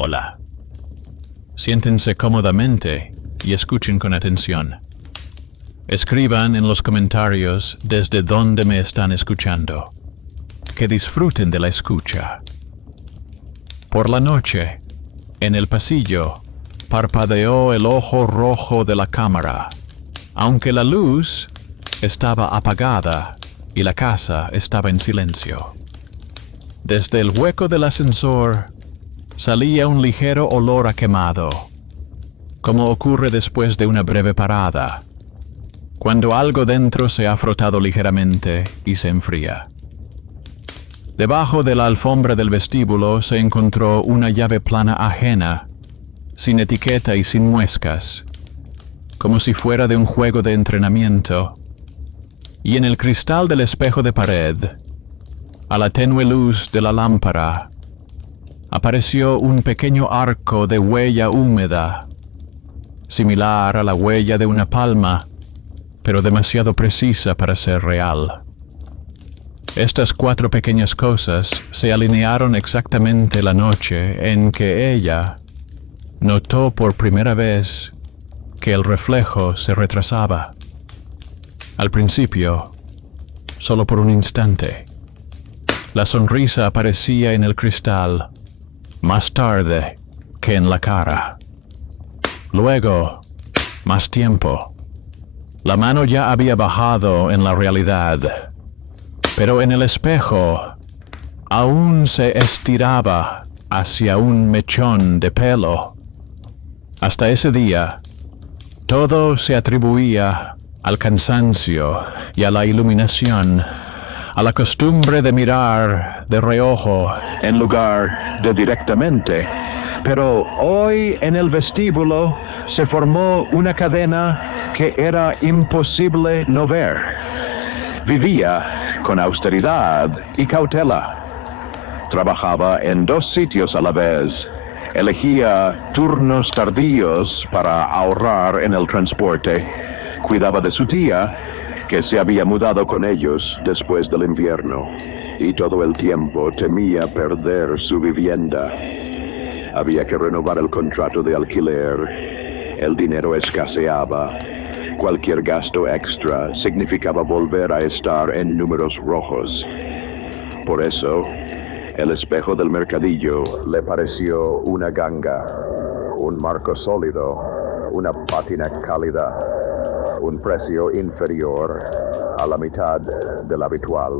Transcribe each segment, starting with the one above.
Hola. Siéntense cómodamente y escuchen con atención. Escriban en los comentarios desde dónde me están escuchando. Que disfruten de la escucha. Por la noche, en el pasillo, parpadeó el ojo rojo de la cámara, aunque la luz estaba apagada y la casa estaba en silencio. Desde el hueco del ascensor salía un ligero olor a quemado, como ocurre después de una breve parada, cuando algo dentro se ha frotado ligeramente y se enfría. Debajo de la alfombra del vestíbulo se encontró una llave plana ajena, sin etiqueta y sin muescas, como si fuera de un juego de entrenamiento, y en el cristal del espejo de pared, a la tenue luz de la lámpara, apareció un pequeño arco de huella húmeda, similar a la huella de una palma, pero demasiado precisa para ser real. Estas 4 pequeñas cosas se alinearon exactamente la noche en que ella notó por primera vez que el reflejo se retrasaba. Al principio, solo por un instante. La sonrisa aparecía en el cristal, más tarde que en la cara. Luego, más tiempo. La mano ya había bajado en la realidad, pero en el espejo aún se estiraba hacia un mechón de pelo. Hasta ese día, todo se atribuía al cansancio y a la iluminación, a la costumbre de mirar de reojo en lugar de directamente. Pero hoy en el vestíbulo se formó una cadena que era imposible no ver. Vivía con austeridad y cautela. Trabajaba en 2 sitios a la vez. Elegía turnos tardíos para ahorrar en el transporte. Cuidaba de su tía, que se había mudado con ellos después del invierno, y todo el tiempo temía perder su vivienda. Había que renovar el contrato de alquiler. El dinero escaseaba. Cualquier gasto extra significaba volver a estar en números rojos. Por eso, el espejo del mercadillo le pareció una ganga, un marco sólido, una pátina cálida, un precio inferior a la mitad del habitual.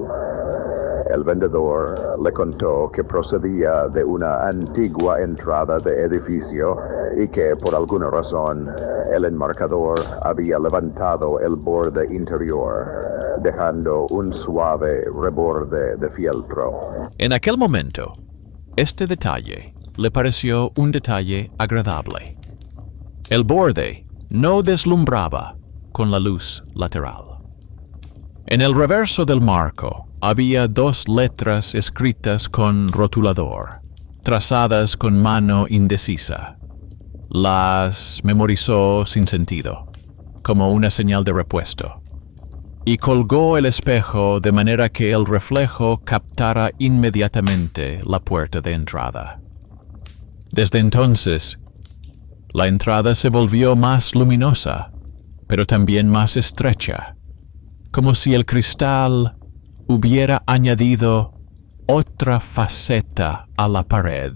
El vendedor le contó que procedía de una antigua entrada de edificio y que, por alguna razón, el enmarcador había levantado el borde interior, dejando un suave reborde de fieltro. En aquel momento, este detalle le pareció un detalle agradable. El borde no deslumbraba con la luz lateral. En el reverso del marco había 2 letras escritas con rotulador, trazadas con mano indecisa. Las memorizó sin sentido, como una señal de repuesto, y colgó el espejo de manera que el reflejo captara inmediatamente la puerta de entrada. Desde entonces, la entrada se volvió más luminosa, pero también más estrecha, como si el cristal hubiera añadido otra faceta a la pared.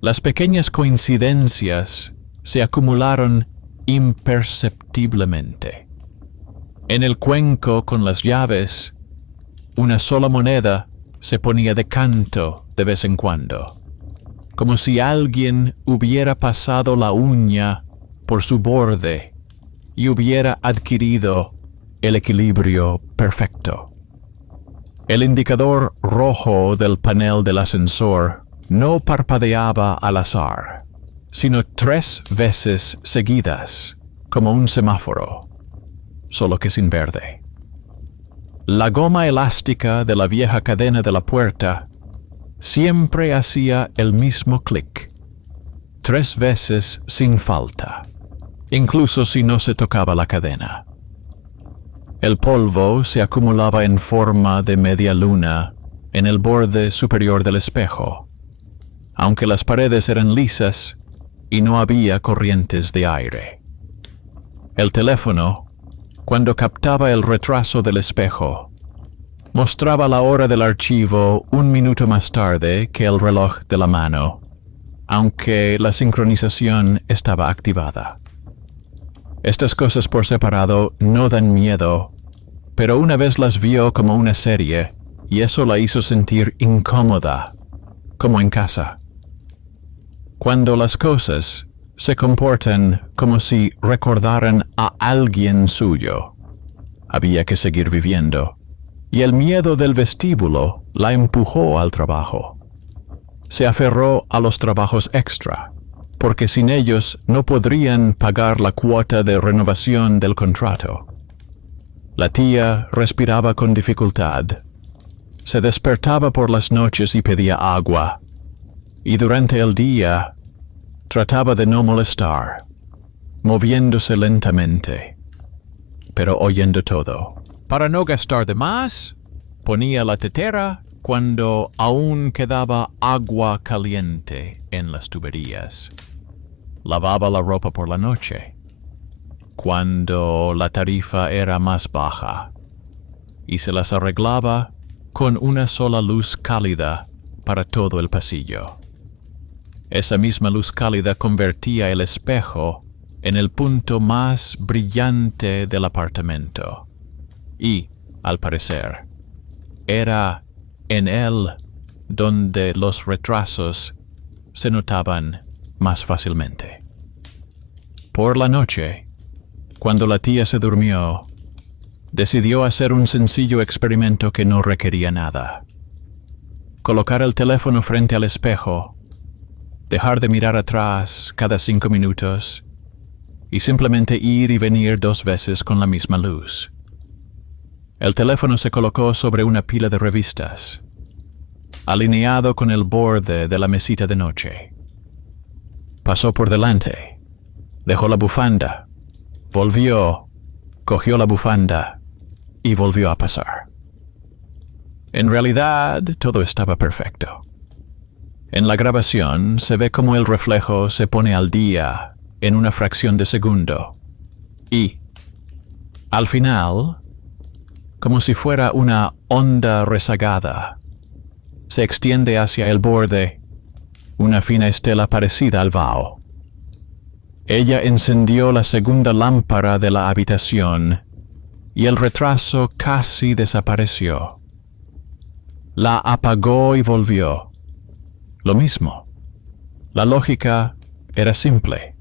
Las pequeñas coincidencias se acumularon imperceptiblemente. En el cuenco con las llaves, una sola moneda se ponía de canto de vez en cuando, como si alguien hubiera pasado la uña por su borde y hubiera adquirido el equilibrio perfecto. El indicador rojo del panel del ascensor no parpadeaba al azar, sino 3 veces seguidas, como un semáforo, solo que sin verde. La goma elástica de la vieja cadena de la puerta siempre hacía el mismo clic, 3 veces sin falta, incluso si no se tocaba la cadena. El polvo se acumulaba en forma de media luna en el borde superior del espejo, aunque las paredes eran lisas y no había corrientes de aire. El teléfono, cuando captaba el retraso del espejo, mostraba la hora del archivo 1 minuto más tarde que el reloj de la mano, aunque la sincronización estaba activada. Estas cosas por separado no dan miedo, pero una vez las vio como una serie, y eso la hizo sentir incómoda, como en casa. Cuando las cosas se comportan como si recordaran a alguien suyo, había que seguir viviendo, y el miedo del vestíbulo la empujó al trabajo. Se aferró a los trabajos extra, porque sin ellos no podrían pagar la cuota de renovación del contrato. La tía respiraba con dificultad. Se despertaba por las noches y pedía agua, y durante el día trataba de no molestar, moviéndose lentamente, pero oyendo todo. Para no gastar de más, ponía la tetera cuando aún quedaba agua caliente en las tuberías. Lavaba la ropa por la noche, cuando la tarifa era más baja, y se las arreglaba con una sola luz cálida para todo el pasillo. Esa misma luz cálida convertía el espejo en el punto más brillante del apartamento, y, al parecer, era en él donde los retrasos se notaban más fácilmente. Por la noche, cuando la tía se durmió, decidió hacer un sencillo experimento que no requería nada. Colocar el teléfono frente al espejo, dejar de mirar atrás cada 5 minutos y simplemente ir y venir 2 veces con la misma luz. El teléfono se colocó sobre una pila de revistas, alineado con el borde de la mesita de noche. Pasó por delante, dejó la bufanda, volvió, cogió la bufanda y volvió a pasar. En realidad, todo estaba perfecto. En la grabación se ve cómo el reflejo se pone al día en una fracción de segundo y, al final, como si fuera una onda rezagada, se extiende hacia el borde una fina estela parecida al vaho. Ella encendió la segunda lámpara de la habitación y el retraso casi desapareció. La apagó y volvió. Lo mismo. La lógica era simple.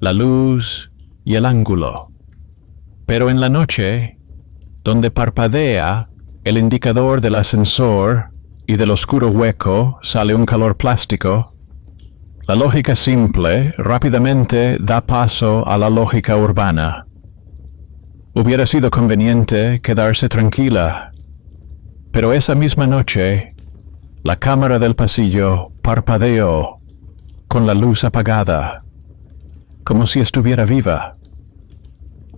La luz y el ángulo. Pero en la noche, donde parpadea el indicador del ascensor y del oscuro hueco sale un calor plástico, la lógica simple rápidamente da paso a la lógica urbana. Hubiera sido conveniente quedarse tranquila, pero esa misma noche, la cámara del pasillo parpadeó con la luz apagada, como si estuviera viva.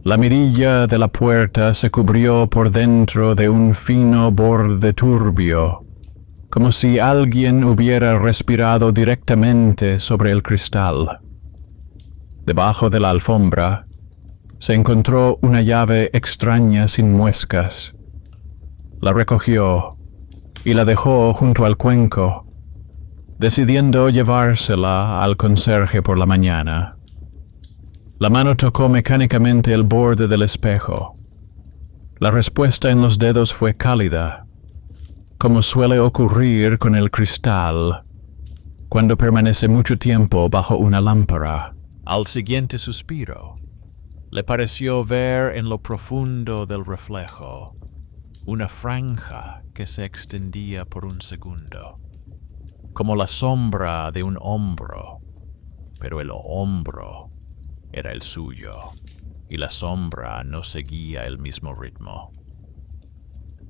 La mirilla de la puerta se cubrió por dentro de un fino borde turbio, como si alguien hubiera respirado directamente sobre el cristal. Debajo de la alfombra se encontró una llave extraña sin muescas. La recogió y la dejó junto al cuenco, decidiendo llevársela al conserje por la mañana. La mano tocó mecánicamente el borde del espejo. La respuesta en los dedos fue cálida, como suele ocurrir con el cristal cuando permanece mucho tiempo bajo una lámpara. Al siguiente suspiro, le pareció ver en lo profundo del reflejo una franja que se extendía por un segundo, como la sombra de un hombro, pero el hombro era el suyo, y la sombra no seguía el mismo ritmo.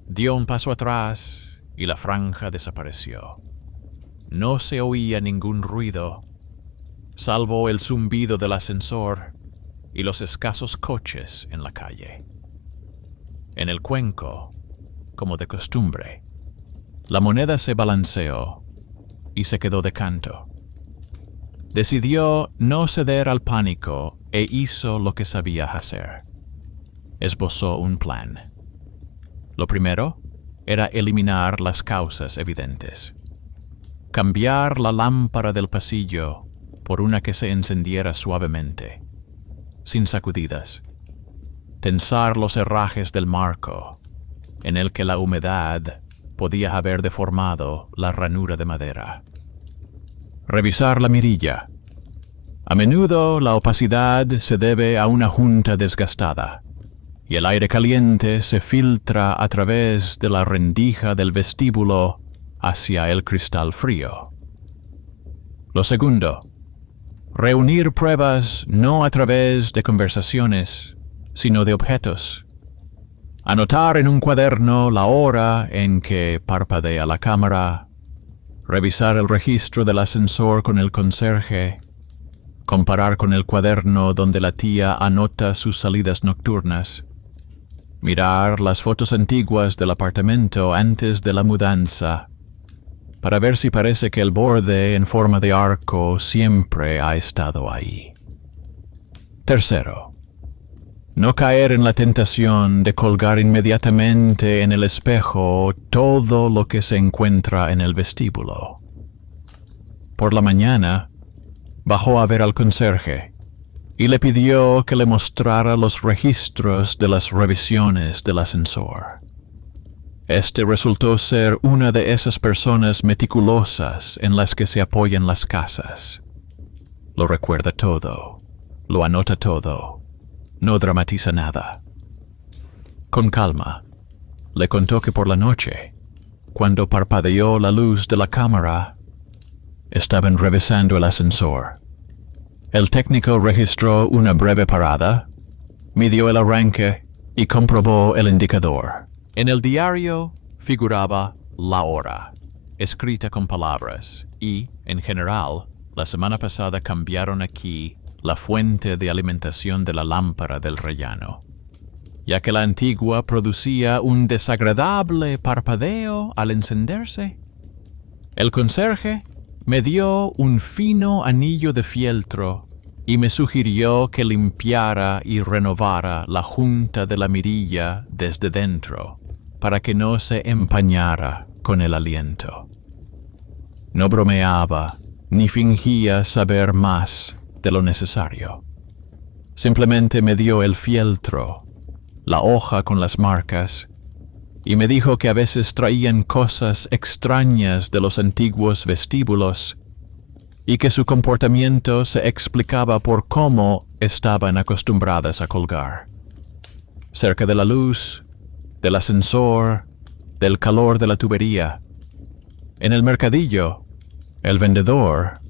Dio un paso atrás y la franja desapareció. No se oía ningún ruido, salvo el zumbido del ascensor y los escasos coches en la calle. En el cuenco, como de costumbre, la moneda se balanceó, y se quedó de canto. Decidió no ceder al pánico e hizo lo que sabía hacer. Esbozó un plan. Lo primero era eliminar las causas evidentes. Cambiar la lámpara del pasillo por una que se encendiera suavemente, sin sacudidas. Tensar los herrajes del marco, en el que la humedad podía haber deformado la ranura de madera. Revisar la mirilla. A menudo la opacidad se debe a una junta desgastada, y el aire caliente se filtra a través de la rendija del vestíbulo hacia el cristal frío. Lo segundo, reunir pruebas no a través de conversaciones, sino de objetos. Anotar en un cuaderno la hora en que parpadea la cámara, revisar el registro del ascensor con el conserje, comparar con el cuaderno donde la tía anota sus salidas nocturnas, mirar las fotos antiguas del apartamento antes de la mudanza, para ver si parece que el borde en forma de arco siempre ha estado ahí. Tercero, no caer en la tentación de colgar inmediatamente en el espejo todo lo que se encuentra en el vestíbulo. Por la mañana, bajó a ver al conserje y le pidió que le mostrara los registros de las revisiones del ascensor. Este resultó ser una de esas personas meticulosas en las que se apoyan las casas. Lo recuerda todo, lo anota todo, no dramatiza nada. Con calma, le contó que por la noche, cuando parpadeó la luz de la cámara, estaban revisando el ascensor. El técnico registró una breve parada, midió el arranque y comprobó el indicador. En el diario figuraba la hora, escrita con palabras, y, en general, la semana pasada cambiaron aquí la fuente de alimentación de la lámpara del rellano, ya que la antigua producía un desagradable parpadeo al encenderse. El conserje me dio un fino anillo de fieltro y me sugirió que limpiara y renovara la junta de la mirilla desde dentro, para que no se empañara con el aliento. No bromeaba ni fingía saber más de lo necesario. Simplemente me dio el fieltro, la hoja con las marcas, y me dijo que a veces traían cosas extrañas de los antiguos vestíbulos y que su comportamiento se explicaba por cómo estaban acostumbradas a colgar. Cerca de la luz, del ascensor, del calor de la tubería. En el mercadillo, el vendedor,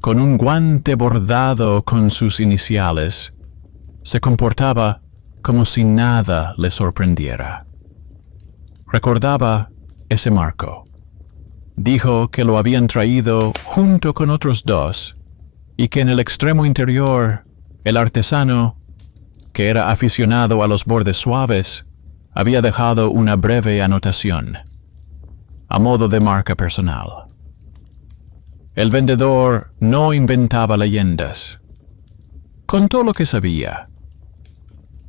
con un guante bordado con sus iniciales, se comportaba como si nada le sorprendiera. Recordaba ese marco. Dijo que lo habían traído junto con otros dos y que en el extremo interior, el artesano, que era aficionado a los bordes suaves, había dejado una breve anotación, a modo de marca personal. El vendedor no inventaba leyendas. Contó lo que sabía.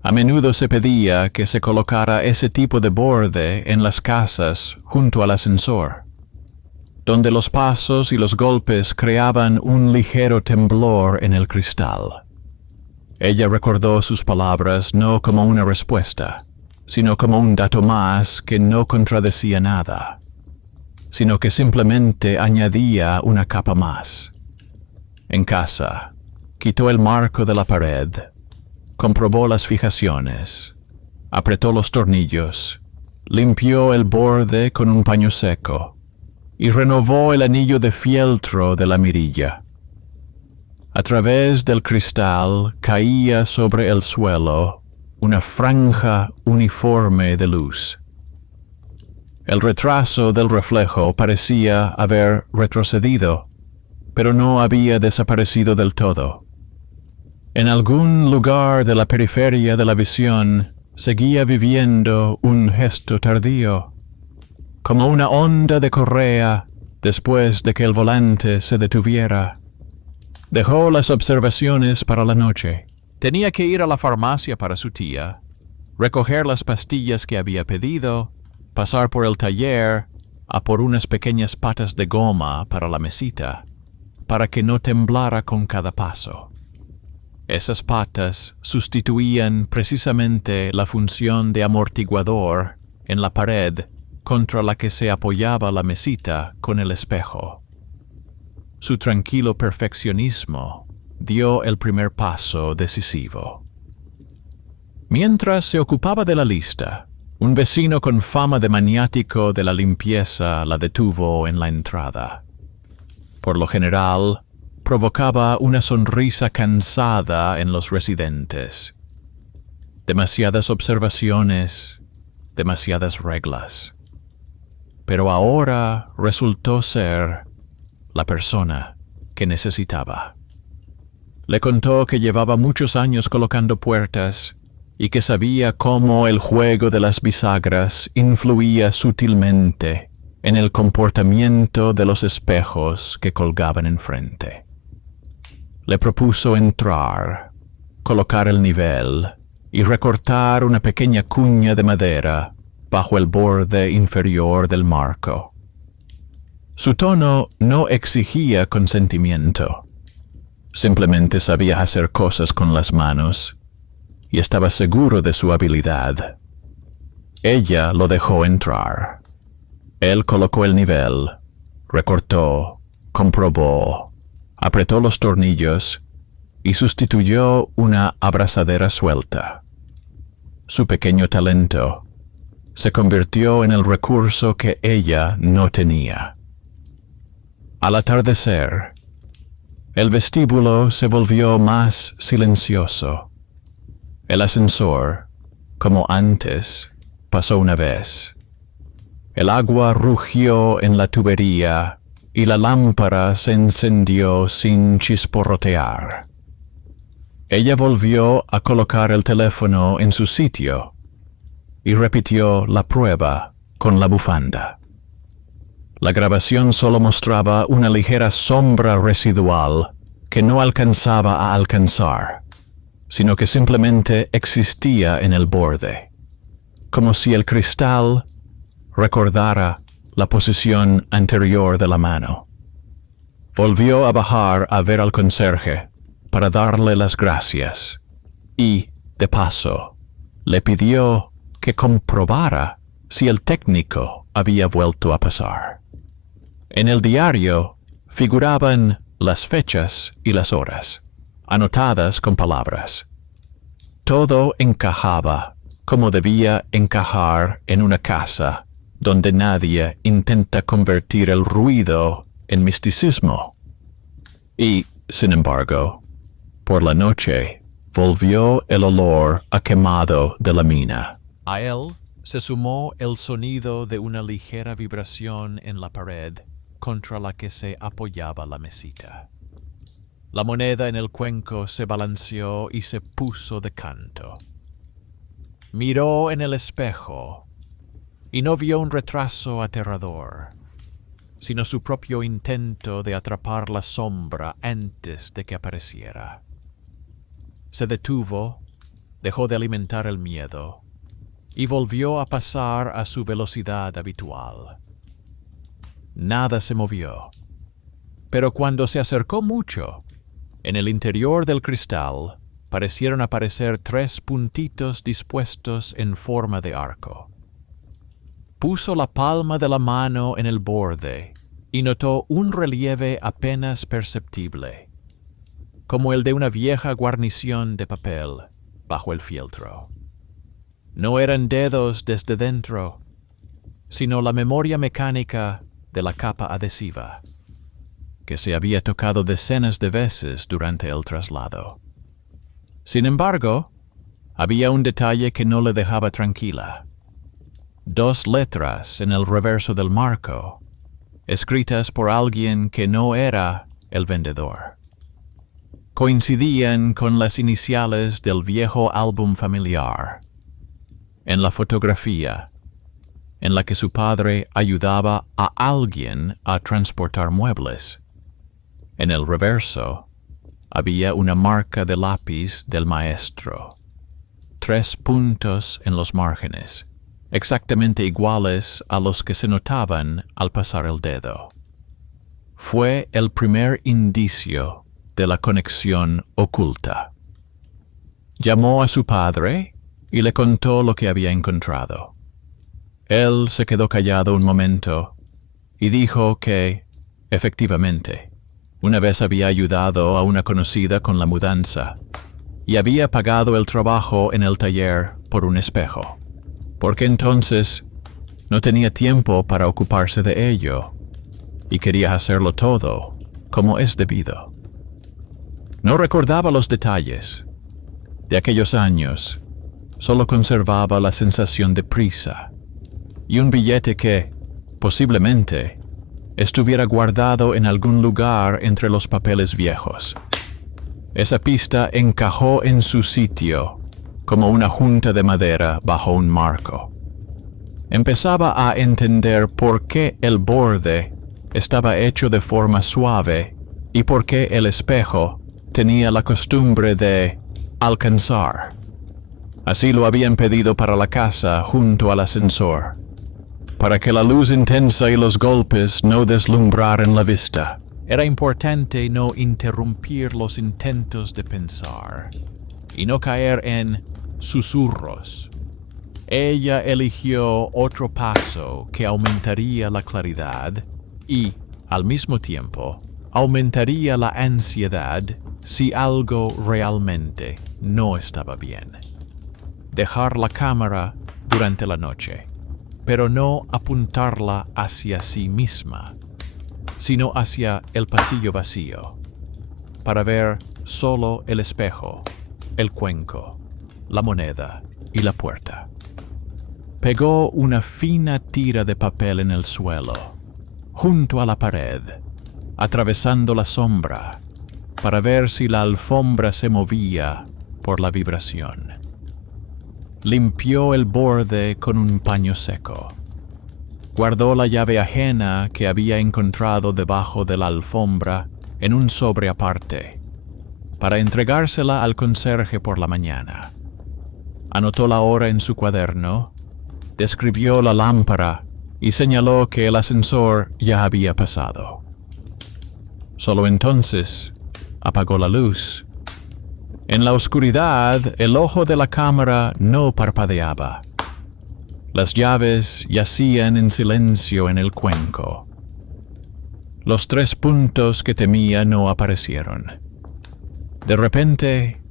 A menudo se pedía que se colocara ese tipo de borde en las casas junto al ascensor, donde los pasos y los golpes creaban un ligero temblor en el cristal. Ella recordó sus palabras no como una respuesta, sino como un dato más que no contradecía nada, sino que simplemente añadía una capa más. En casa, quitó el marco de la pared, comprobó las fijaciones, apretó los tornillos, limpió el borde con un paño seco y renovó el anillo de fieltro de la mirilla. A través del cristal caía sobre el suelo una franja uniforme de luz. El retraso del reflejo parecía haber retrocedido, pero no había desaparecido del todo. En algún lugar de la periferia de la visión seguía viviendo un gesto tardío, como una onda de correa Después de que el volante se detuviera, dejó las observaciones para la noche. Tenía que ir a la farmacia para su tía, recoger las pastillas que había pedido, pasar por el taller a por unas pequeñas patas de goma para la mesita, para que no temblara con cada paso. Esas patas sustituían precisamente la función de amortiguador en la pared contra la que se apoyaba la mesita con el espejo. Su tranquilo perfeccionismo dio el primer paso decisivo. Mientras se ocupaba de la lista, un vecino con fama de maniático de la limpieza la detuvo en la entrada. Por lo general, provocaba una sonrisa cansada en los residentes. Demasiadas observaciones, demasiadas reglas. Pero ahora resultó ser la persona que necesitaba. Le contó que llevaba muchos años colocando puertas y que sabía cómo el juego de las bisagras influía sutilmente en el comportamiento de los espejos que colgaban enfrente. Le propuso entrar, colocar el nivel y recortar una pequeña cuña de madera bajo el borde inferior del marco. Su tono no exigía consentimiento. Simplemente sabía hacer cosas con las manos y estaba seguro de su habilidad. Ella lo dejó entrar. Él colocó el nivel, recortó, comprobó, apretó los tornillos y sustituyó una abrazadera suelta. Su pequeño talento se convirtió en el recurso que ella no tenía. Al atardecer, el vestíbulo se volvió más silencioso. El ascensor, como antes, pasó una vez. El agua rugió en la tubería y la lámpara se encendió sin chisporrotear. Ella volvió a colocar el teléfono en su sitio y repitió la prueba con la bufanda. La grabación solo mostraba una ligera sombra residual que no alcanzaba a alcanzar, sino que simplemente existía en el borde, como si el cristal recordara la posición anterior de la mano. Volvió a bajar a ver al conserje para darle las gracias y, de paso, le pidió que comprobara si el técnico había vuelto a pasar. En el diario figuraban las fechas y las horas, anotadas con palabras. Todo encajaba como debía encajar en una casa donde nadie intenta convertir el ruido en misticismo. Y, sin embargo, por la noche volvió el olor a quemado de la mina. A él se sumó el sonido de una ligera vibración en la pared contra la que se apoyaba la mesita. La moneda en el cuenco se balanceó y se puso de canto. Miró en el espejo y no vio un retraso aterrador, sino su propio intento de atrapar la sombra antes de que apareciera. Se detuvo, dejó de alimentar el miedo y volvió a pasar a su velocidad habitual. Nada se movió, pero cuando se acercó mucho, en el interior del cristal parecieron aparecer 3 puntitos dispuestos en forma de arco. Puso la palma de la mano en el borde y notó un relieve apenas perceptible, como el de una vieja guarnición de papel bajo el fieltro. No eran dedos desde dentro, sino la memoria mecánica de la capa adhesiva, que se había tocado decenas de veces durante el traslado. Sin embargo, había un detalle que no le dejaba tranquila. 2 letras en el reverso del marco, escritas por alguien que no era el vendedor. Coincidían con las iniciales del viejo álbum familiar. En la fotografía, en la que su padre ayudaba a alguien a transportar muebles. En el reverso había una marca de lápiz del maestro. 3 puntos en los márgenes, exactamente iguales a los que se notaban al pasar el dedo. Fue el primer indicio de la conexión oculta. Llamó a su padre y le contó lo que había encontrado. Él se quedó callado un momento y dijo que, efectivamente, una vez había ayudado a una conocida con la mudanza y había pagado el trabajo en el taller por un espejo, porque entonces no tenía tiempo para ocuparse de ello y quería hacerlo todo como es debido. No recordaba los detalles. De aquellos años, solo conservaba la sensación de prisa y un billete que, posiblemente, estuviera guardado en algún lugar entre los papeles viejos. Esa pista encajó en su sitio, como una junta de madera bajo un marco. Empezaba a entender por qué el borde estaba hecho de forma suave y por qué el espejo tenía la costumbre de alcanzar. Así lo habían pedido para la casa junto al ascensor, para que la luz intensa y los golpes no deslumbraran la vista. Era importante no interrumpir los intentos de pensar y no caer en susurros. Ella eligió otro paso que aumentaría la claridad y, al mismo tiempo, aumentaría la ansiedad si algo realmente no estaba bien. Dejar la cámara durante la noche, pero no apuntarla hacia sí misma, sino hacia el pasillo vacío, para ver solo el espejo, el cuenco, la moneda y la puerta. Pegó una fina tira de papel en el suelo, junto a la pared, atravesando la sombra, para ver si la alfombra se movía por la vibración. Limpió el borde con un paño seco. Guardó la llave ajena que había encontrado debajo de la alfombra en un sobre aparte, para entregársela al conserje por la mañana. Anotó la hora en su cuaderno, describió la lámpara y señaló que el ascensor ya había pasado. Solo entonces apagó la luz. En la oscuridad, el ojo de la cámara no parpadeaba. Las llaves yacían en silencio en el cuenco. Los 3 puntos que temía no aparecieron. De repente,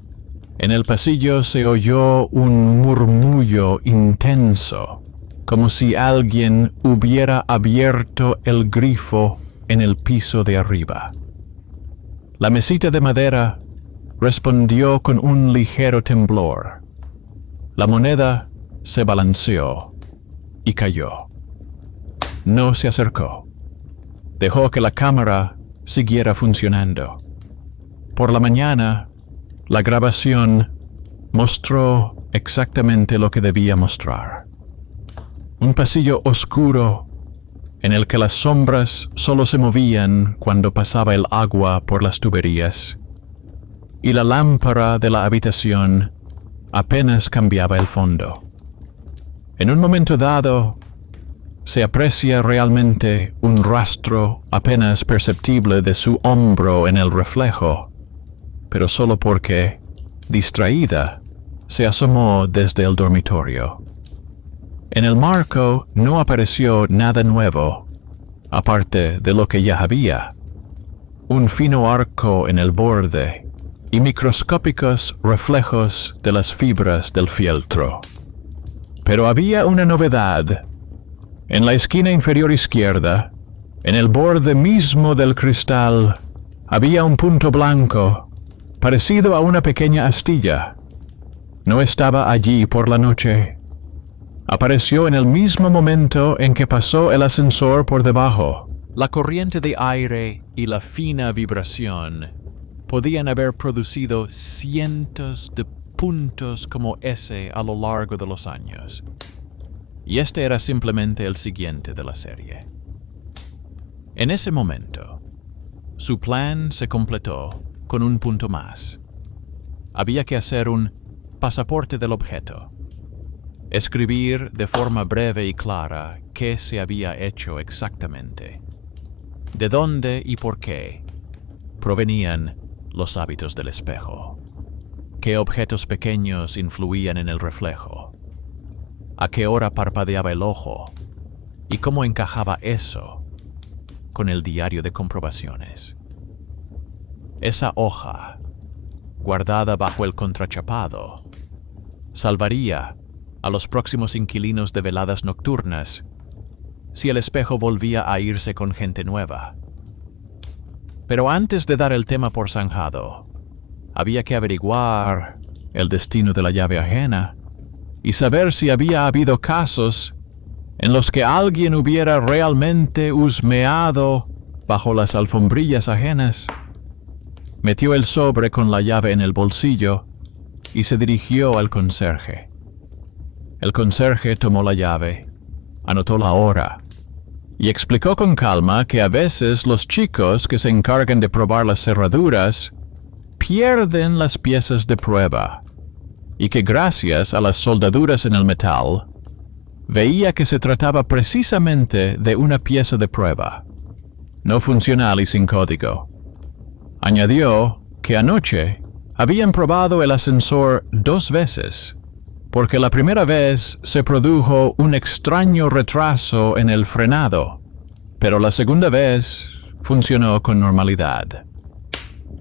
en el pasillo se oyó un murmullo intenso, como si alguien hubiera abierto el grifo en el piso de arriba. La mesita de madera respondió con un ligero temblor. La moneda se balanceó y cayó. No se acercó. Dejó que la cámara siguiera funcionando. Por la mañana, la grabación mostró exactamente lo que debía mostrar. Un pasillo oscuro en el que las sombras solo se movían cuando pasaba el agua por las tuberías, y la lámpara de la habitación apenas cambiaba el fondo. En un momento dado, se aprecia realmente un rastro apenas perceptible de su hombro en el reflejo, pero solo porque, distraída, se asomó desde el dormitorio. En el marco no apareció nada nuevo, aparte de lo que ya había: un fino arco en el borde y microscópicos reflejos de las fibras del fieltro. Pero había una novedad. En la esquina inferior izquierda, en el borde mismo del cristal, había un punto blanco, parecido a una pequeña astilla. No estaba allí por la noche. Apareció en el mismo momento en que pasó el ascensor por debajo. La corriente de aire y la fina vibración podían haber producido cientos de puntos como ese a lo largo de los años. y este era simplemente el siguiente de la serie. En ese momento, su plan se completó con un punto más. Había que hacer un pasaporte del objeto. Escribir de forma breve y clara qué se había hecho exactamente, de dónde y por qué provenían los hábitos del espejo, qué objetos pequeños influían en el reflejo, a qué hora parpadeaba el ojo y cómo encajaba eso con el diario de comprobaciones. Esa hoja, guardada bajo el contrachapado, salvaría a los próximos inquilinos de veladas nocturnas si el espejo volvía a irse con gente nueva. Pero antes de dar el tema por zanjado, había que averiguar el destino de la llave ajena y saber si había habido casos en los que alguien hubiera realmente husmeado bajo las alfombrillas ajenas. Metió el sobre con la llave en el bolsillo y se dirigió al conserje. El conserje tomó la llave, anotó la hora y explicó con calma que a veces los chicos que se encargan de probar las cerraduras pierden las piezas de prueba y que gracias a las soldaduras en el metal veía que se trataba precisamente de una pieza de prueba, no funcional y sin código. Añadió que anoche habían probado el ascensor 2 veces, porque la primera vez se produjo un extraño retraso en el frenado, pero la segunda vez funcionó con normalidad.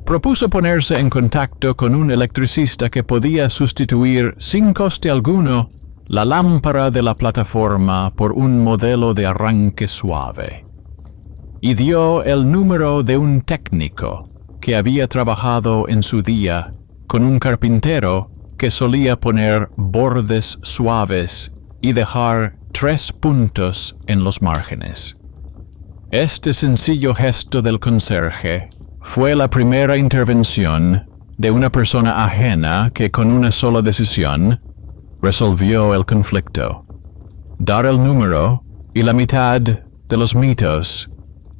Propuso ponerse en contacto con un electricista que podía sustituir sin coste alguno la lámpara de la plataforma por un modelo de arranque suave, y dio el número de un técnico que había trabajado en su día con un carpintero que solía poner bordes suaves y dejar 3 puntos en los márgenes. Este sencillo gesto del conserje fue la primera intervención de una persona ajena que con una sola decisión resolvió el conflicto. Dar el número y la mitad de los mitos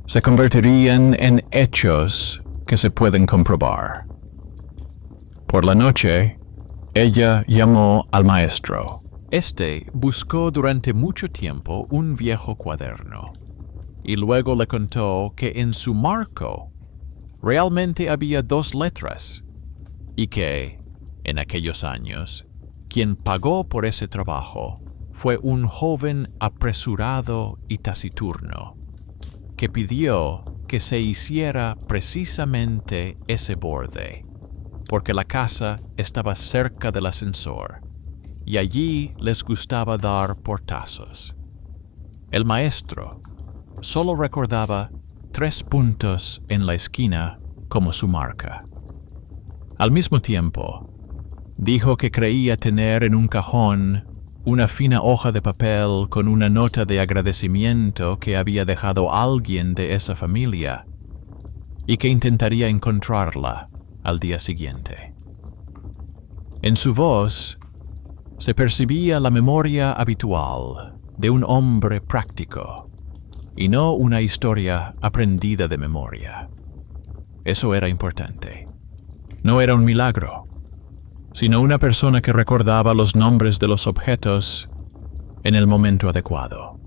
se convertirían en hechos que se pueden comprobar. Por la noche, ella llamó al maestro. Este buscó durante mucho tiempo un viejo cuaderno y luego le contó que en su marco realmente había 2 letras y que, en aquellos años, quien pagó por ese trabajo fue un joven apresurado y taciturno que pidió que se hiciera precisamente ese borde, porque la casa estaba cerca del ascensor y allí les gustaba dar portazos. El maestro solo recordaba 3 puntos en la esquina como su marca. Al mismo tiempo, dijo que creía tener en un cajón una fina hoja de papel con una nota de agradecimiento que había dejado alguien de esa familia y que intentaría encontrarla al día siguiente. En su voz se percibía la memoria habitual de un hombre práctico y no una historia aprendida de memoria. Eso era importante. No era un milagro, sino una persona que recordaba los nombres de los objetos en el momento adecuado.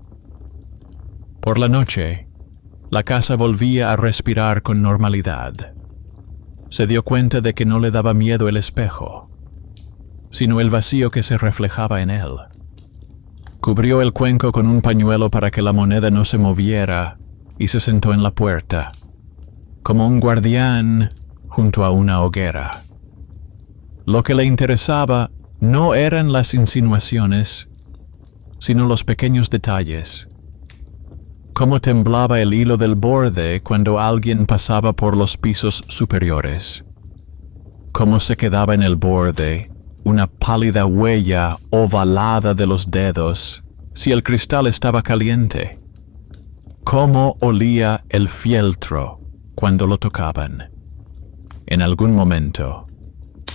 Por la noche, la casa volvía a respirar con normalidad. Se dio cuenta de que no le daba miedo el espejo, sino el vacío que se reflejaba en él. Cubrió el cuenco con un pañuelo para que la moneda no se moviera y se sentó en la puerta, como un guardián junto a una hoguera. Lo que le interesaba no eran las insinuaciones, sino los pequeños detalles. Cómo temblaba el hilo del borde cuando alguien pasaba por los pisos superiores. Cómo se quedaba en el borde una pálida huella ovalada de los dedos si el cristal estaba caliente. Cómo olía el fieltro cuando lo tocaban. En algún momento,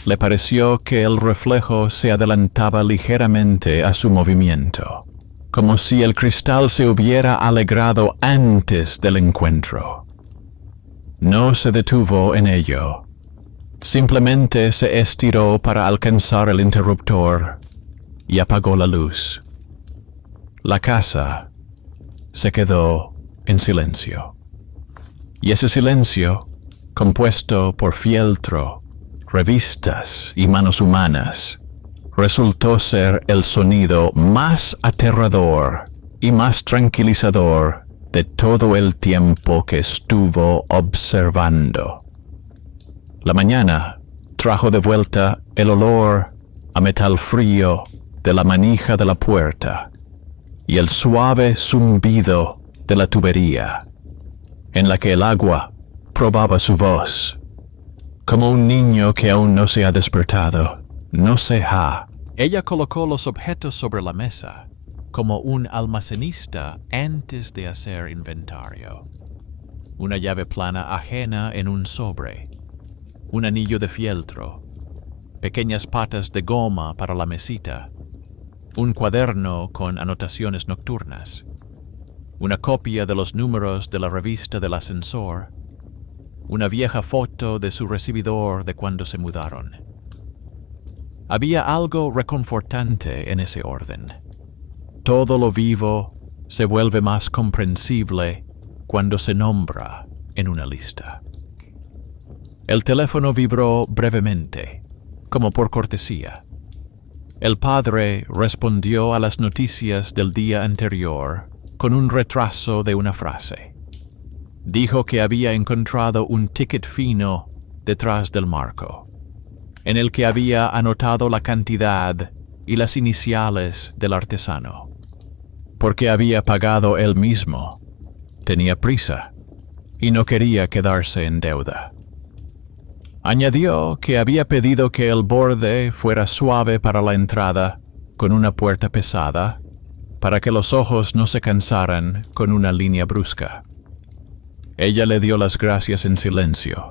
le pareció que el reflejo se adelantaba ligeramente a su movimiento. como si el cristal se hubiera alegrado antes del encuentro. No se detuvo en ello. Simplemente se estiró para alcanzar el interruptor y apagó la luz. La casa se quedó en silencio. Y ese silencio, compuesto por fieltro, revistas y manos humanas, resultó ser el sonido más aterrador y más tranquilizador de todo el tiempo que estuvo observando. La mañana trajo de vuelta el olor a metal frío de la manija de la puerta y el suave zumbido de la tubería, en la que el agua probaba su voz, como un niño que aún no se ha despertado, no se ha. Ella colocó los objetos sobre la mesa, como un almacenista antes de hacer inventario. Una llave plana ajena en un sobre, un anillo de fieltro, pequeñas patas de goma para la mesita, un cuaderno con anotaciones nocturnas, una copia de los números de la revista del ascensor, una vieja foto de su recibidor de cuando se mudaron. Había algo reconfortante en ese orden. Todo lo vivo se vuelve más comprensible cuando se nombra en una lista. El teléfono vibró brevemente, como por cortesía. El padre respondió a las noticias del día anterior con un retraso de una frase. Dijo que había encontrado un ticket fino detrás del marco, en el que había anotado la cantidad y las iniciales del artesano, porque había pagado él mismo, tenía prisa y no quería quedarse en deuda. Añadió que había pedido que el borde fuera suave para la entrada, con una puerta pesada, para que los ojos no se cansaran con una línea brusca. Ella le dio las gracias en silencio,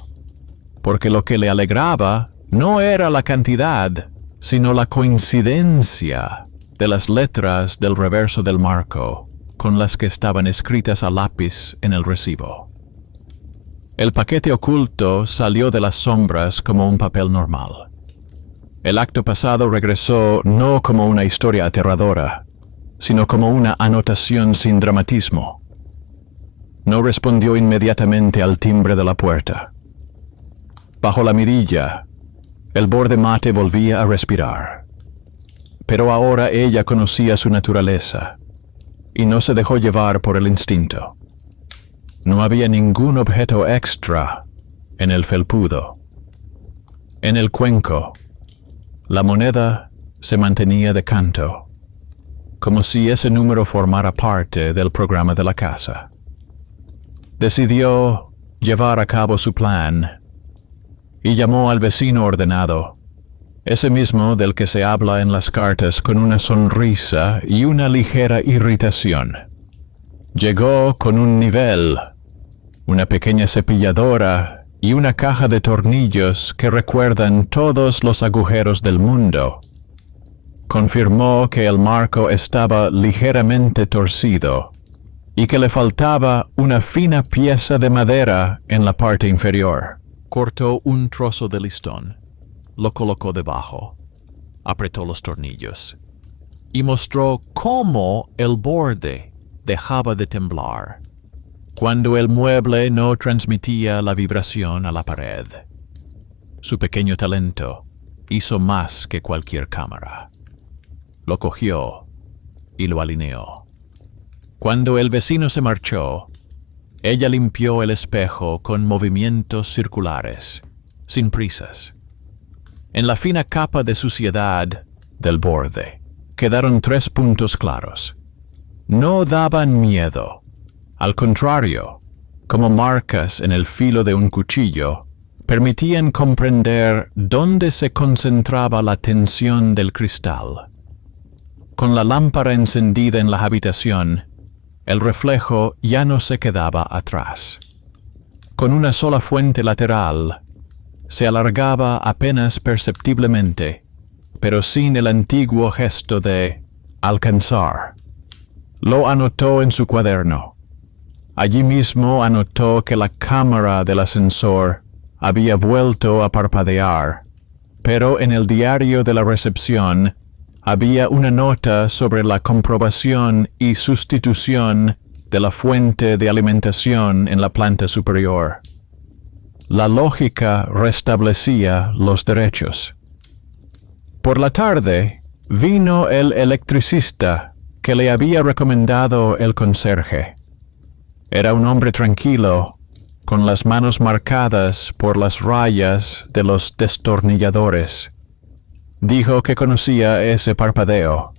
porque lo que le alegraba no era la cantidad, sino la coincidencia de las letras del reverso del marco con las que estaban escritas a lápiz en el recibo. El paquete oculto salió de las sombras como un papel normal. El acto pasado regresó no como una historia aterradora, sino como una anotación sin dramatismo. No respondió inmediatamente al timbre de la puerta. Bajo la mirilla, el borde mate volvía a respirar. Pero ahora ella conocía su naturaleza y no se dejó llevar por el instinto. No había ningún objeto extra en el felpudo. En el cuenco, la moneda se mantenía de canto, como si ese número formara parte del programa de la casa. Decidió llevar a cabo su plan y llamó al vecino ordenado, ese mismo del que se habla en las cartas con una sonrisa y una ligera irritación. Llegó con un nivel, una pequeña cepilladora y una caja de tornillos que recuerdan todos los agujeros del mundo. Confirmó que el marco estaba ligeramente torcido y que le faltaba una fina pieza de madera en la parte inferior. Cortó un trozo de listón, lo colocó debajo, apretó los tornillos y mostró cómo el borde dejaba de temblar cuando el mueble no transmitía la vibración a la pared. Su pequeño talento hizo más que cualquier cámara. Lo cogió y lo alineó. Cuando el vecino se marchó, ella limpió el espejo con movimientos circulares, sin prisas. En la fina capa de suciedad del borde quedaron 3 puntos claros. No daban miedo. Al contrario, como marcas en el filo de un cuchillo, permitían comprender dónde se concentraba la tensión del cristal. Con la lámpara encendida en la habitación, el reflejo ya no se quedaba atrás. Con una sola fuente lateral, se alargaba apenas perceptiblemente, pero sin el antiguo gesto de alcanzar. Lo anotó en su cuaderno. Allí mismo anotó que la cámara del ascensor había vuelto a parpadear, pero en el diario de la recepción había una nota sobre la comprobación y sustitución de la fuente de alimentación en la planta superior. La lógica restablecía los derechos. Por la tarde, vino el electricista que le había recomendado el conserje. Era un hombre tranquilo, con las manos marcadas por las rayas de los destornilladores. Dijo que conocía ese parpadeo.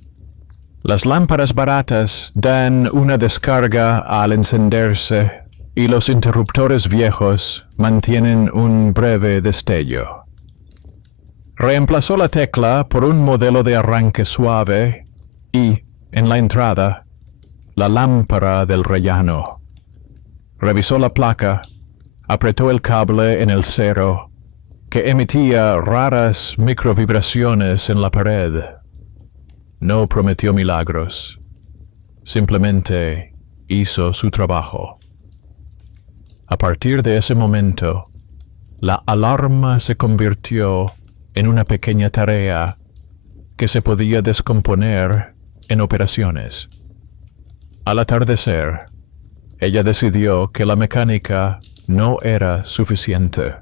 Las lámparas baratas dan una descarga al encenderse y los interruptores viejos mantienen un breve destello. Reemplazó la tecla por un modelo de arranque suave y, en la entrada, la lámpara del rellano. Revisó la placa, apretó el cable en el cero, que emitía raras microvibraciones en la pared. No prometió milagros, simplemente hizo su trabajo. A partir de ese momento, la alarma se convirtió en una pequeña tarea que se podía descomponer en operaciones. Al atardecer, ella decidió que la mecánica no era suficiente.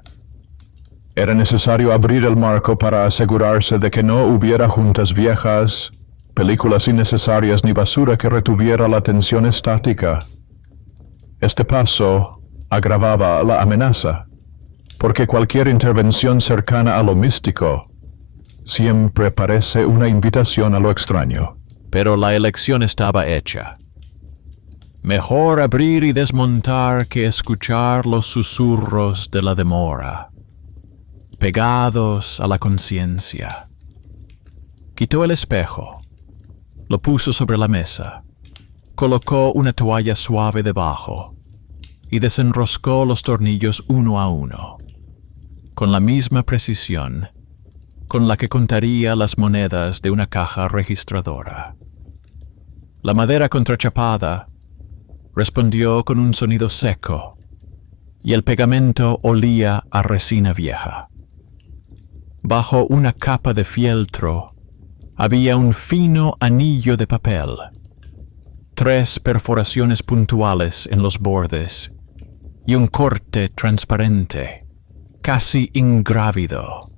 Era necesario abrir el marco para asegurarse de que no hubiera juntas viejas, películas innecesarias ni basura que retuviera la tensión estática. Este paso agravaba la amenaza, porque cualquier intervención cercana a lo místico siempre parece una invitación a lo extraño. Pero la elección estaba hecha. Mejor abrir y desmontar que escuchar los susurros de la demora, pegados a la conciencia. Quitó el espejo, lo puso sobre la mesa, colocó una toalla suave debajo y desenroscó los tornillos uno a uno, con la misma precisión con la que contaría las monedas de una caja registradora. La madera contrachapada respondió con un sonido seco, y el pegamento olía a resina vieja. Bajo una capa de fieltro había un fino anillo de papel, 3 perforaciones puntuales en los bordes y un corte transparente, casi ingrávido,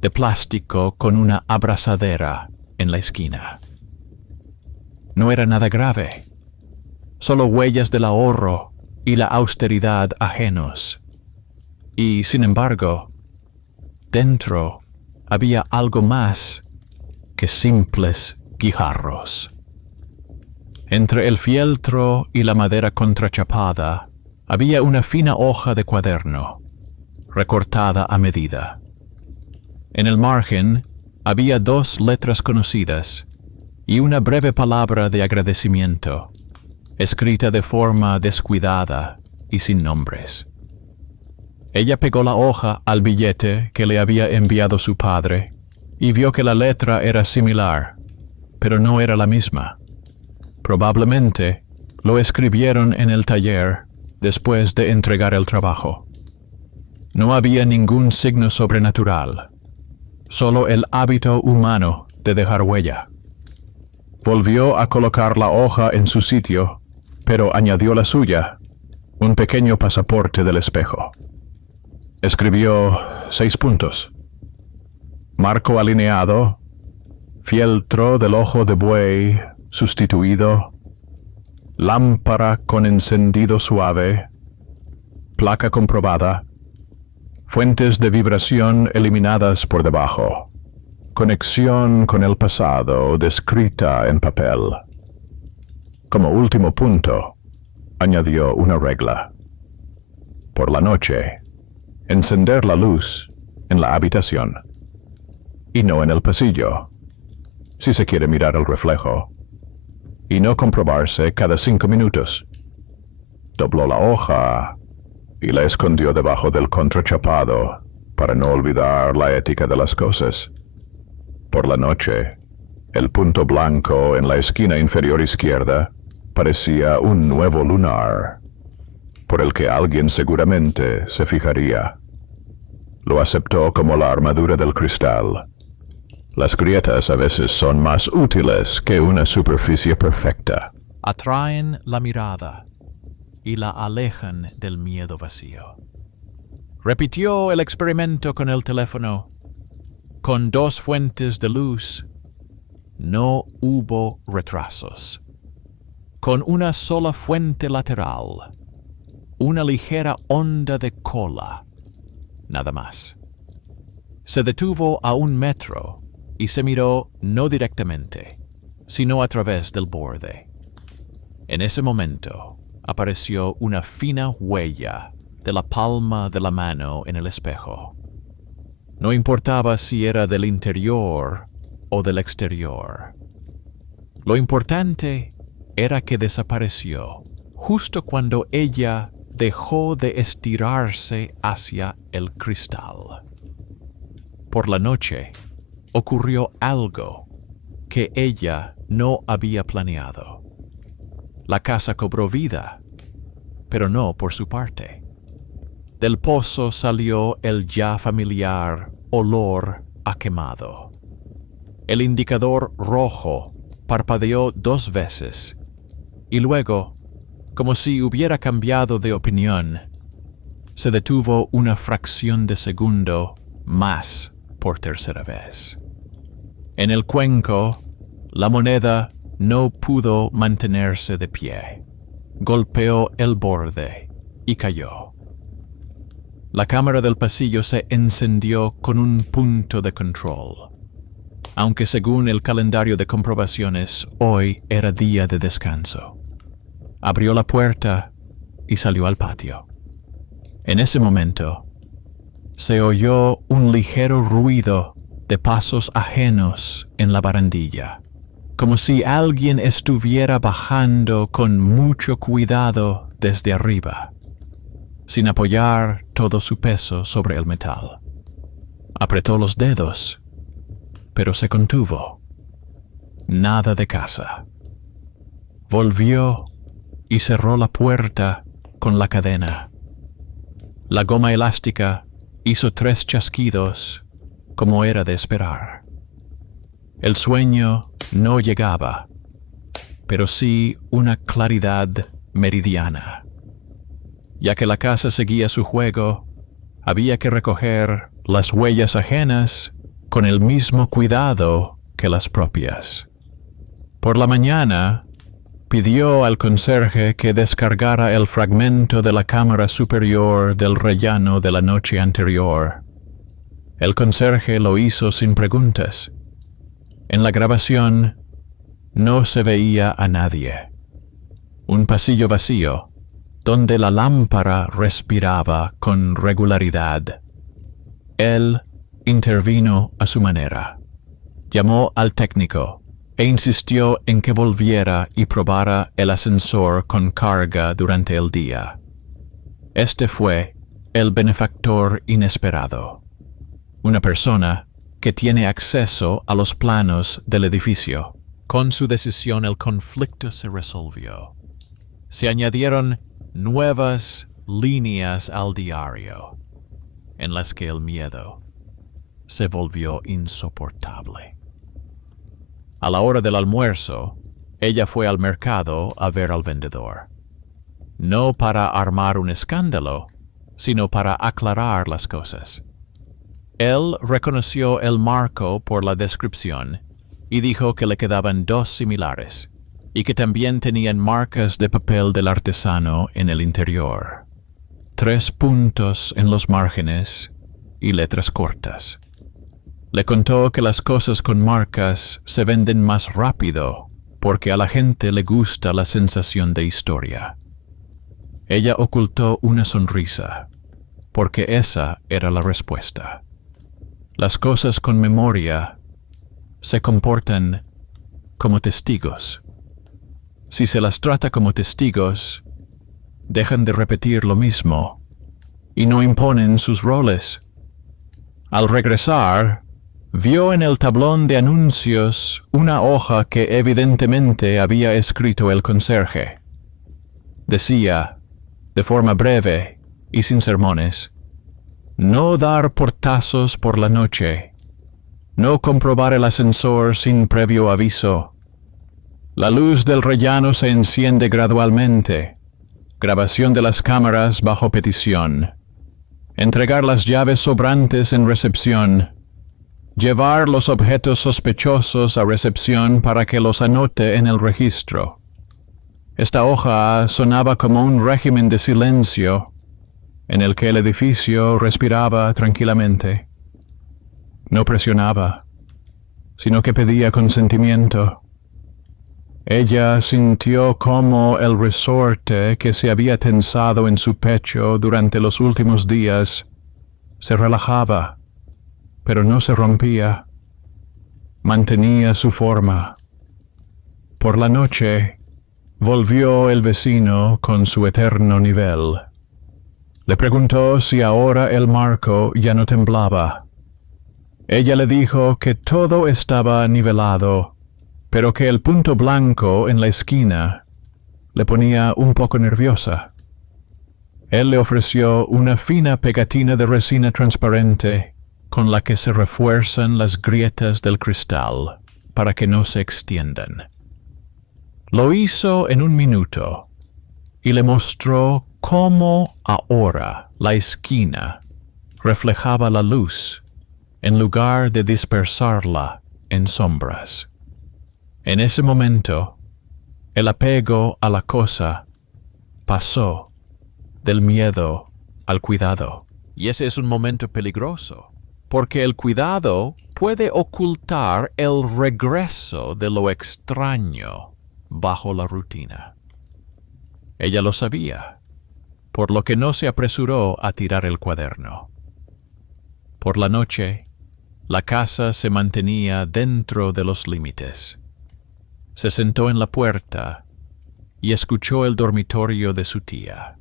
de plástico con una abrazadera en la esquina. No era nada grave, solo huellas del ahorro y la austeridad ajenos. Y, sin embargo, dentro había algo más que simples guijarros. Entre el fieltro y la madera contrachapada había una fina hoja de cuaderno, recortada a medida. En el margen había 2 letras conocidas y una breve palabra de agradecimiento, escrita de forma descuidada y sin nombres. Ella pegó la hoja al billete que le había enviado su padre y vio que la letra era similar, pero no era la misma. Probablemente lo escribieron en el taller después de entregar el trabajo. No había ningún signo sobrenatural, solo el hábito humano de dejar huella. Volvió a colocar la hoja en su sitio, pero añadió la suya, un pequeño pasaporte del espejo. Escribió 6 puntos. Marco alineado, fieltro del ojo de buey sustituido, lámpara con encendido suave, placa comprobada, fuentes de vibración eliminadas por debajo, conexión con el pasado descrita en papel. Como último punto, añadió una regla. Por la noche, encender la luz en la habitación y no en el pasillo, si se quiere mirar el reflejo, y no comprobarse cada 5 minutos. Dobló la hoja y la escondió debajo del contrachapado para no olvidar la ética de las cosas. Por la noche, el punto blanco en la esquina inferior izquierda parecía un nuevo lunar, por el que alguien seguramente se fijaría. Lo aceptó como la armadura del cristal. Las grietas a veces son más útiles que una superficie perfecta. Atraen la mirada y la alejan del miedo vacío. Repitió el experimento con el teléfono. Con 2 fuentes de luz, no hubo retrasos. Con una sola fuente lateral, una ligera onda de cola, nada más. Se detuvo a 1 metro y se miró no directamente, sino a través del borde. En ese momento apareció una fina huella de la palma de la mano en el espejo. No importaba si era del interior o del exterior. Lo importante era que desapareció justo cuando ella dejó de estirarse hacia el cristal. Por la noche ocurrió algo que ella no había planeado. La casa cobró vida, pero no por su parte. Del pozo salió el ya familiar olor a quemado. El indicador rojo parpadeó 2 veces y luego, como si hubiera cambiado de opinión, se detuvo una fracción de segundo más por tercera vez. En el cuenco, la moneda no pudo mantenerse de pie. Golpeó el borde y cayó. La cámara del pasillo se encendió con un punto de control, aunque según el calendario de comprobaciones, hoy era día de descanso. Abrió la puerta y salió al patio. En ese momento, se oyó un ligero ruido de pasos ajenos en la barandilla, como si alguien estuviera bajando con mucho cuidado desde arriba, sin apoyar todo su peso sobre el metal. Apretó los dedos, pero se contuvo. Nada de casa. Volvió y cerró la puerta con la cadena. La goma elástica hizo 3 chasquidos, como era de esperar. El sueño no llegaba, pero sí una claridad meridiana. Ya que la casa seguía su juego, había que recoger las huellas ajenas con el mismo cuidado que las propias. Por la mañana, pidió al conserje que descargara el fragmento de la cámara superior del rellano de la noche anterior. El conserje lo hizo sin preguntas. En la grabación no se veía a nadie. Un pasillo vacío, donde la lámpara respiraba con regularidad. Él intervino a su manera. Llamó al técnico e insistió en que volviera y probara el ascensor con carga durante el día. Este fue el benefactor inesperado. Una persona que tiene acceso a los planos del edificio. Con su decisión el conflicto se resolvió. Se añadieron nuevas líneas al diario, en las que el miedo se volvió insoportable. A la hora del almuerzo, ella fue al mercado a ver al vendedor. No para armar un escándalo, sino para aclarar las cosas. Él reconoció el marco por la descripción y dijo que le quedaban 2 similares, y que también tenían marcas de papel del artesano en el interior. 3 puntos en los márgenes y letras cortas. Le contó que las cosas con marcas se venden más rápido porque a la gente le gusta la sensación de historia. Ella ocultó una sonrisa, porque esa era la respuesta. Las cosas con memoria se comportan como testigos. Si se las trata como testigos, dejan de repetir lo mismo y no imponen sus roles. Al regresar, vio en el tablón de anuncios una hoja que evidentemente había escrito el conserje. Decía, de forma breve y sin sermones, no dar portazos por la noche, no comprobar el ascensor sin previo aviso. La luz del rellano se enciende gradualmente. Grabación de las cámaras bajo petición. Entregar las llaves sobrantes en recepción. Llevar los objetos sospechosos a recepción para que los anote en el registro. Esta hoja sonaba como un régimen de silencio en el que el edificio respiraba tranquilamente. No presionaba, sino que pedía consentimiento. Ella sintió cómo el resorte que se había tensado en su pecho durante los últimos días se relajaba, pero no se rompía. Mantenía su forma. Por la noche, volvió el vecino con su eterno nivel. Le preguntó si ahora el marco ya no temblaba. Ella le dijo que todo estaba nivelado, pero que el punto blanco en la esquina le ponía un poco nerviosa. Él le ofreció una fina pegatina de resina transparente con la que se refuerzan las grietas del cristal para que no se extiendan. Lo hizo en 1 minuto y le mostró cómo ahora la esquina reflejaba la luz en lugar de dispersarla en sombras. En ese momento, el apego a la cosa pasó del miedo al cuidado. Y ese es un momento peligroso, porque el cuidado puede ocultar el regreso de lo extraño bajo la rutina. Ella lo sabía, por lo que no se apresuró a tirar el cuaderno. Por la noche, la casa se mantenía dentro de los límites. Se sentó en la puerta y escuchó el dormitorio de su tía.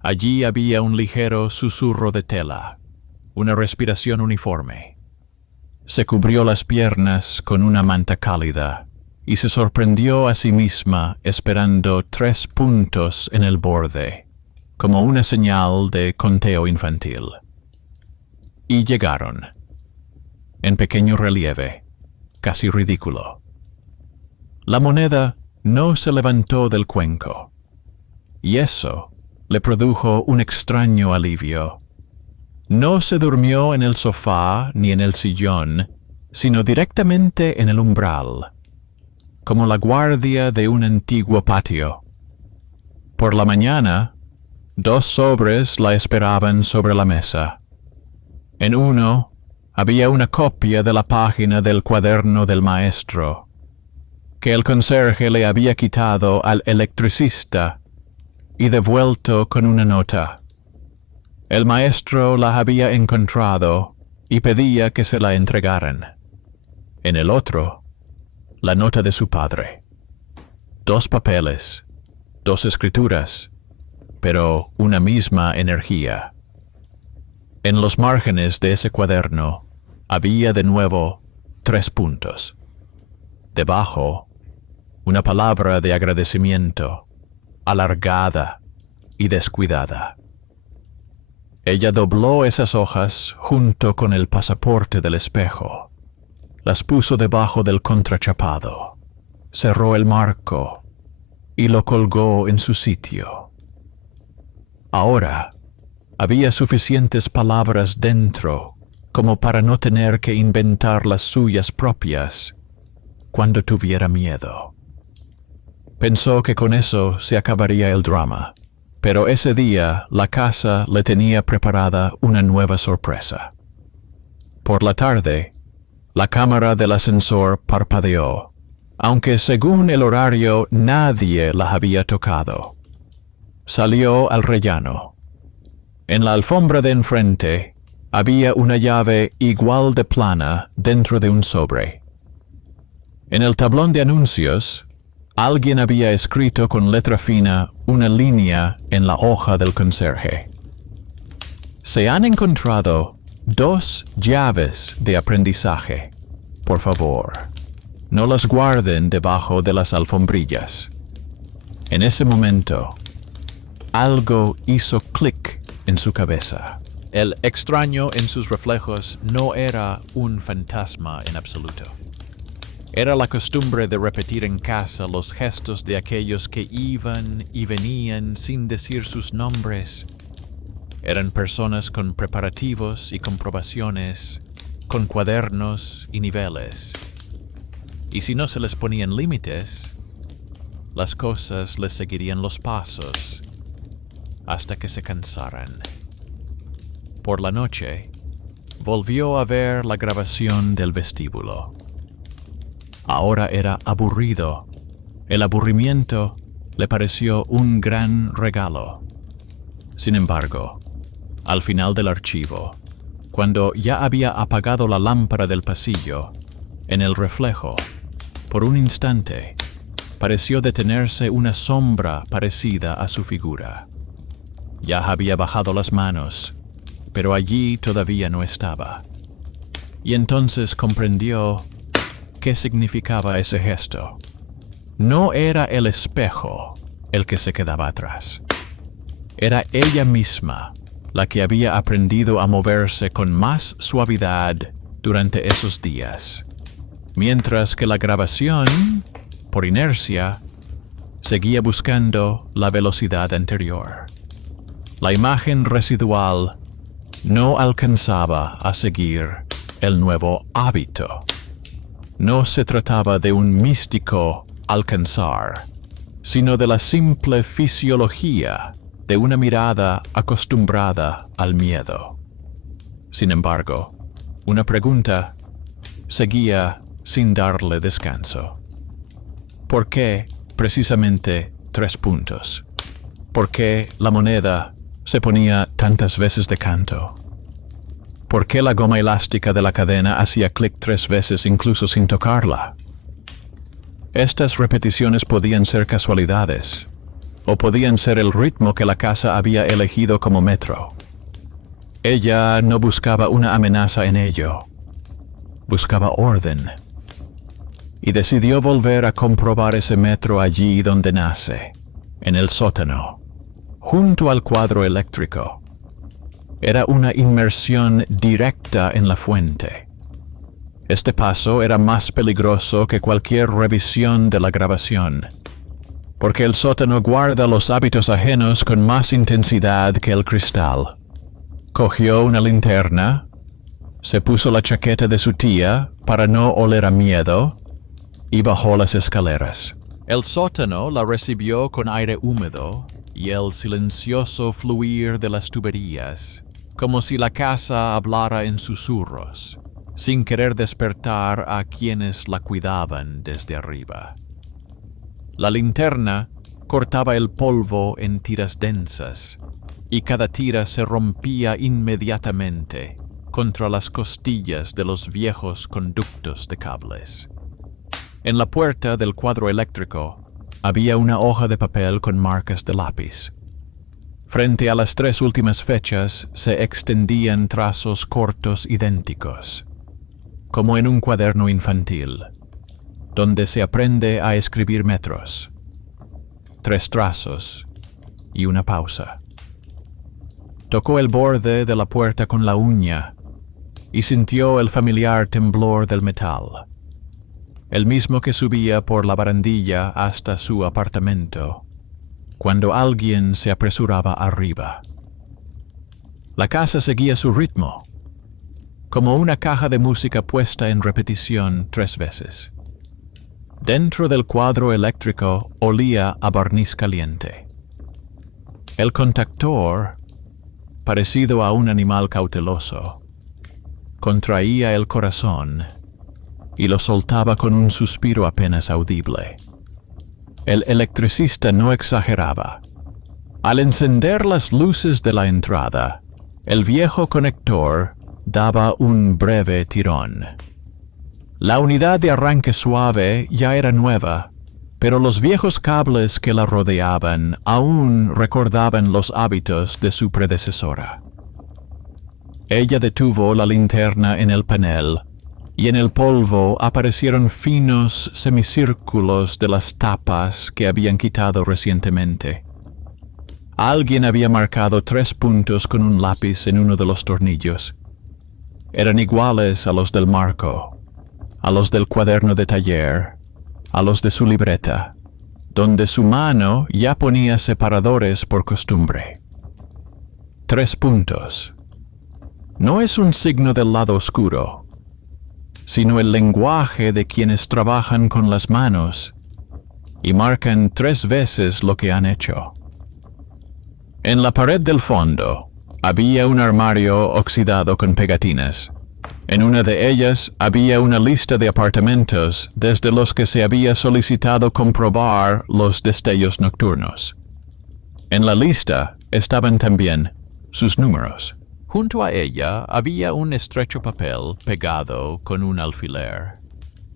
Allí había un ligero susurro de tela, una respiración uniforme. Se cubrió las piernas con una manta cálida y se sorprendió a sí misma esperando 3 puntos en el borde, como una señal de conteo infantil. Y llegaron, en pequeño relieve, casi ridículo. La moneda no se levantó del cuenco, y eso le produjo un extraño alivio. No se durmió en el sofá ni en el sillón, sino directamente en el umbral, como la guardia de un antiguo patio. Por la mañana, 2 sobres la esperaban sobre la mesa. En uno había una copia de la página del cuaderno del maestro, que el conserje le había quitado al electricista y devuelto con una nota. El maestro la había encontrado y pedía que se la entregaran. En el otro, la nota de su padre. 2 papeles, 2 escrituras, pero una misma energía. En los márgenes de ese cuaderno había de nuevo 3 puntos. Debajo, una palabra de agradecimiento, alargada y descuidada. Ella dobló esas hojas junto con el pasaporte del espejo. Las puso debajo del contrachapado, cerró el marco y lo colgó en su sitio. Ahora había suficientes palabras dentro como para no tener que inventar las suyas propias cuando tuviera miedo. Pensó que con eso se acabaría el drama, pero ese día la casa le tenía preparada una nueva sorpresa. Por la tarde, la cámara del ascensor parpadeó, aunque según el horario nadie la había tocado. Salió al rellano. En la alfombra de enfrente había una llave igual de plana dentro de un sobre. En el tablón de anuncios, alguien había escrito con letra fina una línea en la hoja del conserje. Se han encontrado 2 llaves de aprendizaje. Por favor, no las guarden debajo de las alfombrillas. En ese momento, algo hizo clic en su cabeza. El extraño en sus reflejos no era un fantasma en absoluto. Era la costumbre de repetir en casa los gestos de aquellos que iban y venían sin decir sus nombres. Eran personas con preparativos y comprobaciones, con cuadernos y niveles. Y si no se les ponían límites, las cosas les seguirían los pasos hasta que se cansaran. Por la noche, volvió a ver la grabación del vestíbulo. Ahora era aburrido. El aburrimiento le pareció un gran regalo. Sin embargo, al final del archivo, cuando ya había apagado la lámpara del pasillo, en el reflejo, por un instante, pareció detenerse una sombra parecida a su figura. Ya había bajado las manos, pero allí todavía no estaba. Y entonces comprendió qué significaba ese gesto. No era el espejo el que se quedaba atrás. Era ella misma la que había aprendido a moverse con más suavidad durante esos días, mientras que la grabación, por inercia, seguía buscando la velocidad anterior. La imagen residual no alcanzaba a seguir el nuevo hábito. No se trataba de un místico alcanzar, sino de la simple fisiología de una mirada acostumbrada al miedo. Sin embargo, una pregunta seguía sin darle descanso. ¿Por qué precisamente 3 puntos? ¿Por qué la moneda se ponía tantas veces de canto? ¿Por qué la goma elástica de la cadena hacía clic 3 veces incluso sin tocarla? Estas repeticiones podían ser casualidades, o podían ser el ritmo que la casa había elegido como metro. Ella no buscaba una amenaza en ello, buscaba orden. Y decidió volver a comprobar ese metro allí donde nace, en el sótano, junto al cuadro eléctrico. Era una inmersión directa en la fuente. Este paso era más peligroso que cualquier revisión de la grabación, porque el sótano guarda los hábitos ajenos con más intensidad que el cristal. Cogió una linterna, se puso la chaqueta de su tía para no oler a miedo y bajó las escaleras. El sótano la recibió con aire húmedo y el silencioso fluir de las tuberías, como si la casa hablara en susurros, sin querer despertar a quienes la cuidaban desde arriba. La linterna cortaba el polvo en tiras densas, y cada tira se rompía inmediatamente contra las costillas de los viejos conductos de cables. En la puerta del cuadro eléctrico había una hoja de papel con marcas de lápiz. Frente a las 3 últimas fechas se extendían trazos cortos idénticos, como en un cuaderno infantil, donde se aprende a escribir metros. 3 trazos y una pausa. Tocó el borde de la puerta con la uña y sintió el familiar temblor del metal, el mismo que subía por la barandilla hasta su apartamento, cuando alguien se apresuraba arriba. La casa seguía su ritmo, como una caja de música puesta en repetición 3 veces. Dentro del cuadro eléctrico olía a barniz caliente. El contactor, parecido a un animal cauteloso, contraía el corazón y lo soltaba con un suspiro apenas audible. El electricista no exageraba. Al encender las luces de la entrada, el viejo conector daba un breve tirón. La unidad de arranque suave ya era nueva, pero los viejos cables que la rodeaban aún recordaban los hábitos de su predecesora. Ella detuvo la linterna en el panel, y en el polvo aparecieron finos semicírculos de las tapas que habían quitado recientemente. Alguien había marcado 3 puntos con un lápiz en uno de los tornillos. Eran iguales a los del marco, a los del cuaderno de taller, a los de su libreta, donde su mano ya ponía separadores por costumbre. 3 puntos. No es un signo del lado oscuro, sino el lenguaje de quienes trabajan con las manos y marcan 3 veces lo que han hecho. En la pared del fondo había un armario oxidado con pegatinas. En una de ellas había una lista de apartamentos desde los que se había solicitado comprobar los destellos nocturnos. En la lista estaban también sus números. Junto a ella había un estrecho papel pegado con un alfiler.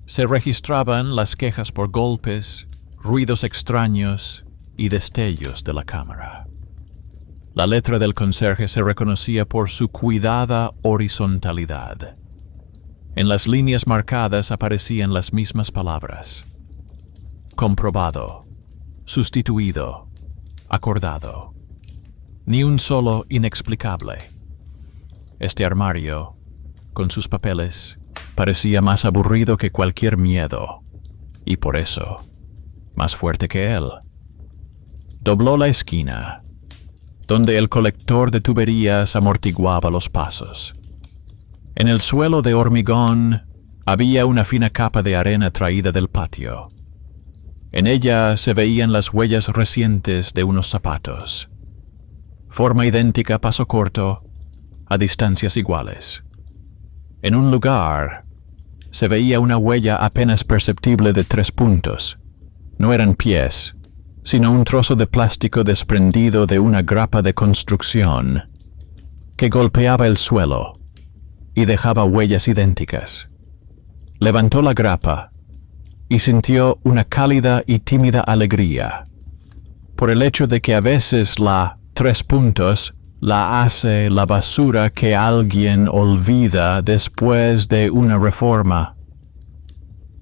Se registraban las quejas por golpes, ruidos extraños y destellos de la cámara. La letra del conserje se reconocía por su cuidada horizontalidad. En las líneas marcadas aparecían las mismas palabras: comprobado, sustituido, acordado. Ni un solo inexplicable. Este armario, con sus papeles, parecía más aburrido que cualquier miedo, y por eso, más fuerte que él. Dobló la esquina, donde el colector de tuberías amortiguaba los pasos. En el suelo de hormigón había una fina capa de arena traída del patio. En ella se veían las huellas recientes de unos zapatos. Forma idéntica, paso corto, a distancias iguales. En un lugar se veía una huella apenas perceptible de 3 puntos. No eran pies, sino un trozo de plástico desprendido de una grapa de construcción que golpeaba el suelo y dejaba huellas idénticas. Levantó la grapa y sintió una cálida y tímida alegría por el hecho de que a veces la 3 puntos la hace la basura que alguien olvida después de una reforma.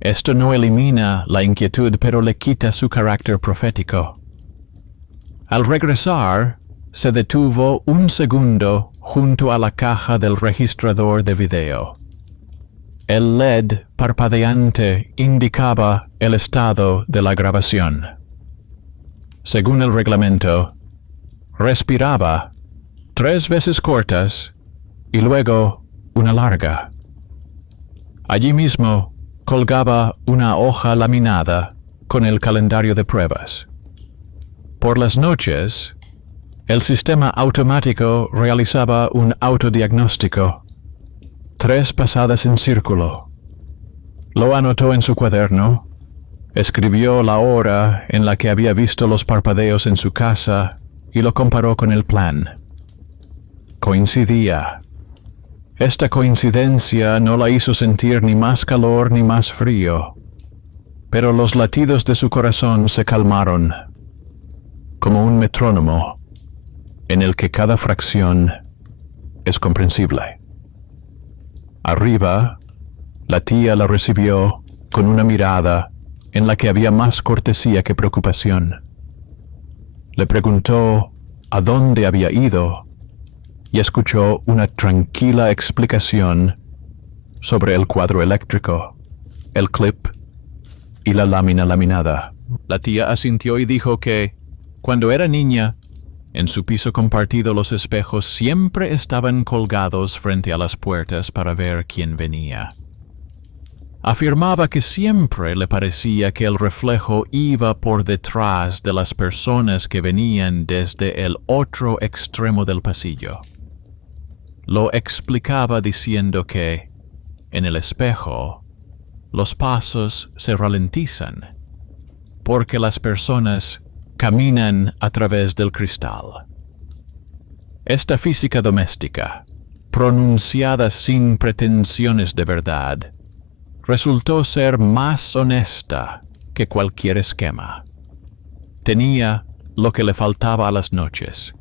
Esto no elimina la inquietud, pero le quita su carácter profético. Al regresar, se detuvo un segundo junto a la caja del registrador de video. El LED parpadeante indicaba el estado de la grabación. Según el reglamento, respiraba 3 veces cortas y luego una larga. Allí mismo colgaba una hoja laminada con el calendario de pruebas. Por las noches, el sistema automático realizaba un autodiagnóstico. 3 pasadas en círculo. Lo anotó en su cuaderno, escribió la hora en la que había visto los parpadeos en su casa y lo comparó con el plan. Coincidía. Esta coincidencia no la hizo sentir ni más calor ni más frío, pero los latidos de su corazón se calmaron, como un metrónomo en el que cada fracción es comprensible. Arriba, la tía la recibió con una mirada en la que había más cortesía que preocupación. Le preguntó a dónde había ido y escuchó una tranquila explicación sobre el cuadro eléctrico, el clip y la lámina laminada. La tía asintió y dijo que, cuando era niña, en su piso compartido los espejos siempre estaban colgados frente a las puertas para ver quién venía. Afirmaba que siempre le parecía que el reflejo iba por detrás de las personas que venían desde el otro extremo del pasillo. Lo explicaba diciendo que, en el espejo, los pasos se ralentizan, porque las personas caminan a través del cristal. Esta física doméstica, pronunciada sin pretensiones de verdad, resultó ser más honesta que cualquier esquema. Tenía lo que le faltaba a las noches: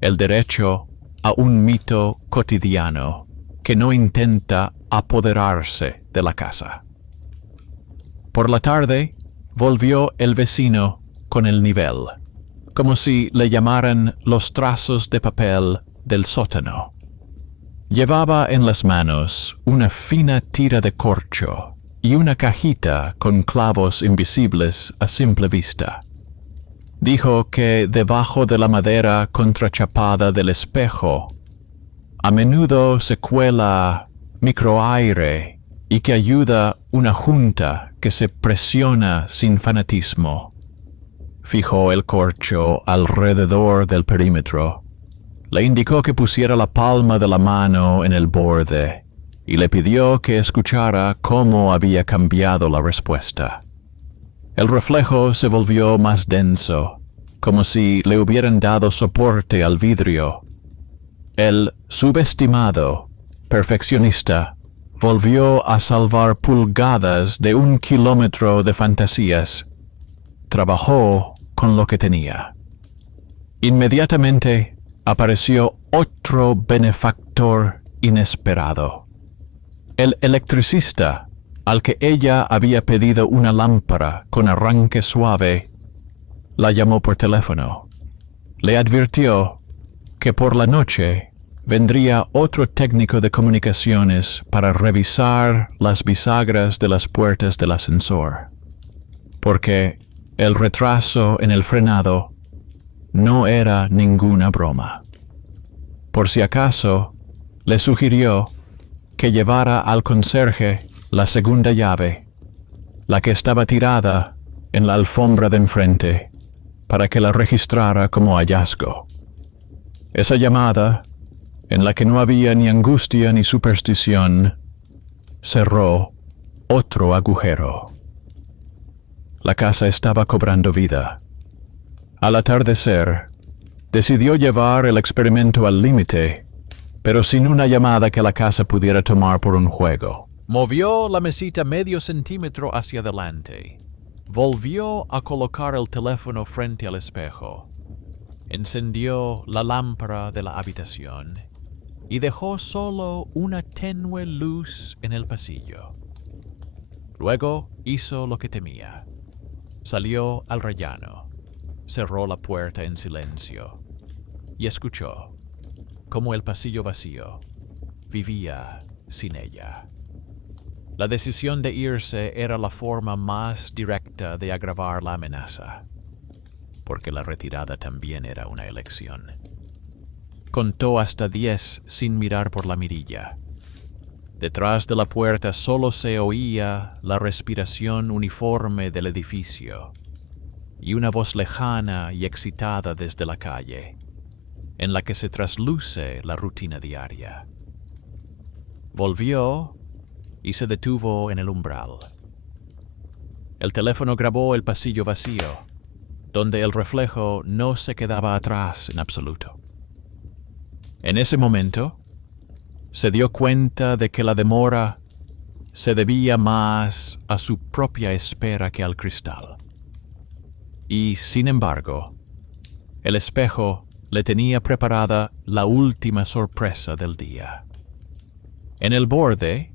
el derecho a un mito cotidiano que no intenta apoderarse de la casa. Por la tarde, volvió el vecino con el nivel, como si le llamaran los trazos de papel del sótano. Llevaba en las manos una fina tira de corcho y una cajita con clavos invisibles a simple vista. Dijo que debajo de la madera contrachapada del espejo a menudo se cuela microaire y que ayuda una junta que se presiona sin fanatismo. Fijó el corcho alrededor del perímetro. Le indicó que pusiera la palma de la mano en el borde y le pidió que escuchara cómo había cambiado la respuesta. El reflejo se volvió más denso, como si le hubieran dado soporte al vidrio. El subestimado perfeccionista volvió a salvar pulgadas de 1 kilómetro de fantasías. Trabajó con lo que tenía. Inmediatamente apareció otro benefactor inesperado. El electricista, al que ella había pedido una lámpara con arranque suave, la llamó por teléfono. Le advirtió que por la noche vendría otro técnico de comunicaciones para revisar las bisagras de las puertas del ascensor, porque el retraso en el frenado no era ninguna broma. Por si acaso, le sugirió que llevara al conserje la segunda llave, la que estaba tirada en la alfombra de enfrente, para que la registrara como hallazgo. Esa llamada, en la que no había ni angustia ni superstición, cerró otro agujero. La casa estaba cobrando vida. Al atardecer, decidió llevar el experimento al límite, pero sin una llamada que la casa pudiera tomar por un juego. Movió la mesita medio centímetro hacia adelante. Volvió a colocar el teléfono frente al espejo. Encendió la lámpara de la habitación y dejó solo una tenue luz en el pasillo. Luego hizo lo que temía. Salió al rellano, cerró la puerta en silencio y escuchó cómo el pasillo vacío vivía sin ella. La decisión de irse era la forma más directa de agravar la amenaza, porque la retirada también era una elección. Contó hasta 10 sin mirar por la mirilla. Detrás de la puerta solo se oía la respiración uniforme del edificio y una voz lejana y excitada desde la calle, en la que se trasluce la rutina diaria. Volvió y se detuvo en el umbral. El teléfono grabó el pasillo vacío, donde el reflejo no se quedaba atrás en absoluto. En ese momento, se dio cuenta de que la demora se debía más a su propia espera que al cristal. Y, sin embargo, el espejo le tenía preparada la última sorpresa del día. En el borde,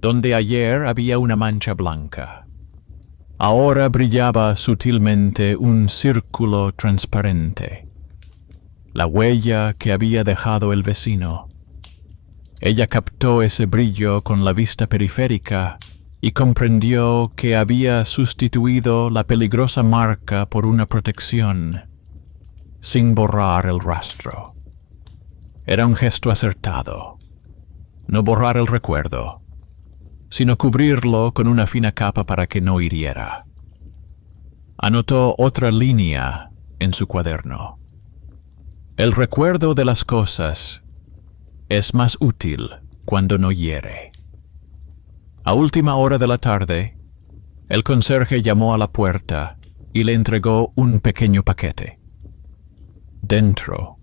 donde ayer había una mancha blanca, ahora brillaba sutilmente un círculo transparente, la huella que había dejado el vecino. Ella captó ese brillo con la vista periférica y comprendió que había sustituido la peligrosa marca por una protección, sin borrar el rastro. Era un gesto acertado. No borrar el recuerdo, sino cubrirlo con una fina capa para que no hiriera. Anotó otra línea en su cuaderno. El recuerdo de las cosas es más útil cuando no hiere. A última hora de la tarde, el conserje llamó a la puerta y le entregó un pequeño paquete. Dentro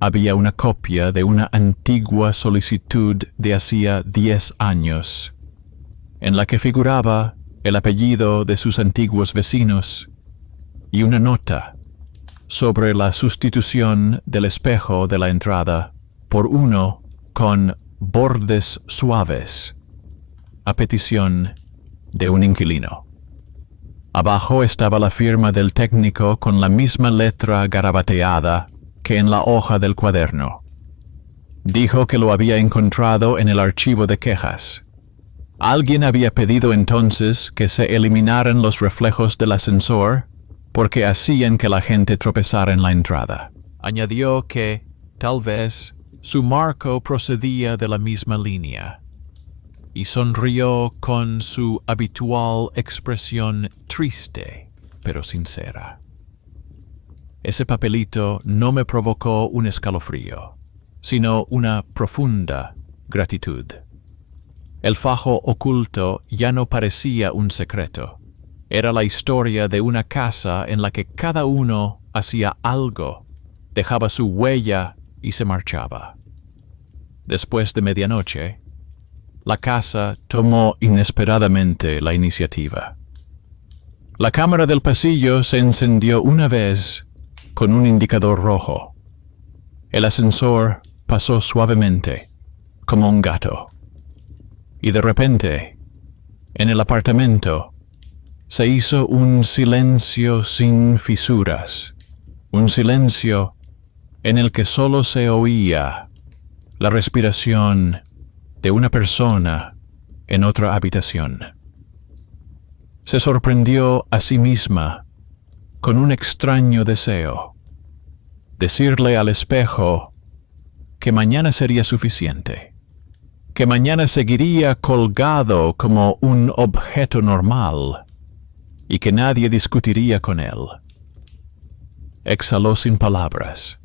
había una copia de una antigua solicitud de hacía 10 años, en la que figuraba el apellido de sus antiguos vecinos y una nota sobre la sustitución del espejo de la entrada por uno con bordes suaves, a petición de un inquilino. Abajo estaba la firma del técnico con la misma letra garabateada que en la hoja del cuaderno. Dijo que lo había encontrado en el archivo de quejas. Alguien había pedido entonces que se eliminaran los reflejos del ascensor porque hacían que la gente tropezara en la entrada. Añadió que, tal vez, su marco procedía de la misma línea, y sonrió con su habitual expresión triste, pero sincera. Ese papelito no me provocó un escalofrío, sino una profunda gratitud. El fajo oculto ya no parecía un secreto. Era la historia de una casa en la que cada uno hacía algo, dejaba su huella y se marchaba. Después de medianoche, la casa tomó inesperadamente la iniciativa. La cámara del pasillo se encendió una vez con un indicador rojo. El ascensor pasó suavemente, como un gato. Y de repente, en el apartamento, se hizo un silencio sin fisuras, un silencio en el que solo se oía la respiración de una persona en otra habitación. Se sorprendió a sí misma con un extraño deseo: decirle al espejo que mañana sería suficiente, que mañana seguiría colgado como un objeto normal y que nadie discutiría con él. Exhaló sin palabras,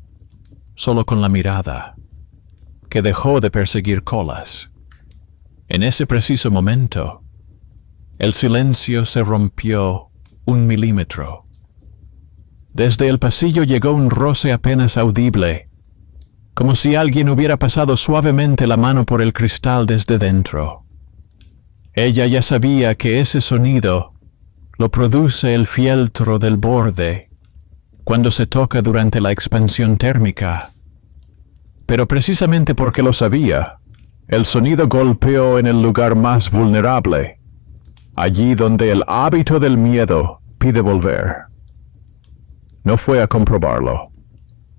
solo con la mirada, que dejó de perseguir colas. En ese preciso momento, el silencio se rompió 1 milímetro. Desde el pasillo llegó un roce apenas audible, como si alguien hubiera pasado suavemente la mano por el cristal desde dentro. Ella ya sabía que ese sonido lo produce el fieltro del borde cuando se toca durante la expansión térmica. Pero precisamente porque lo sabía, el sonido golpeó en el lugar más vulnerable, allí donde el hábito del miedo pide volver. No fue a comprobarlo.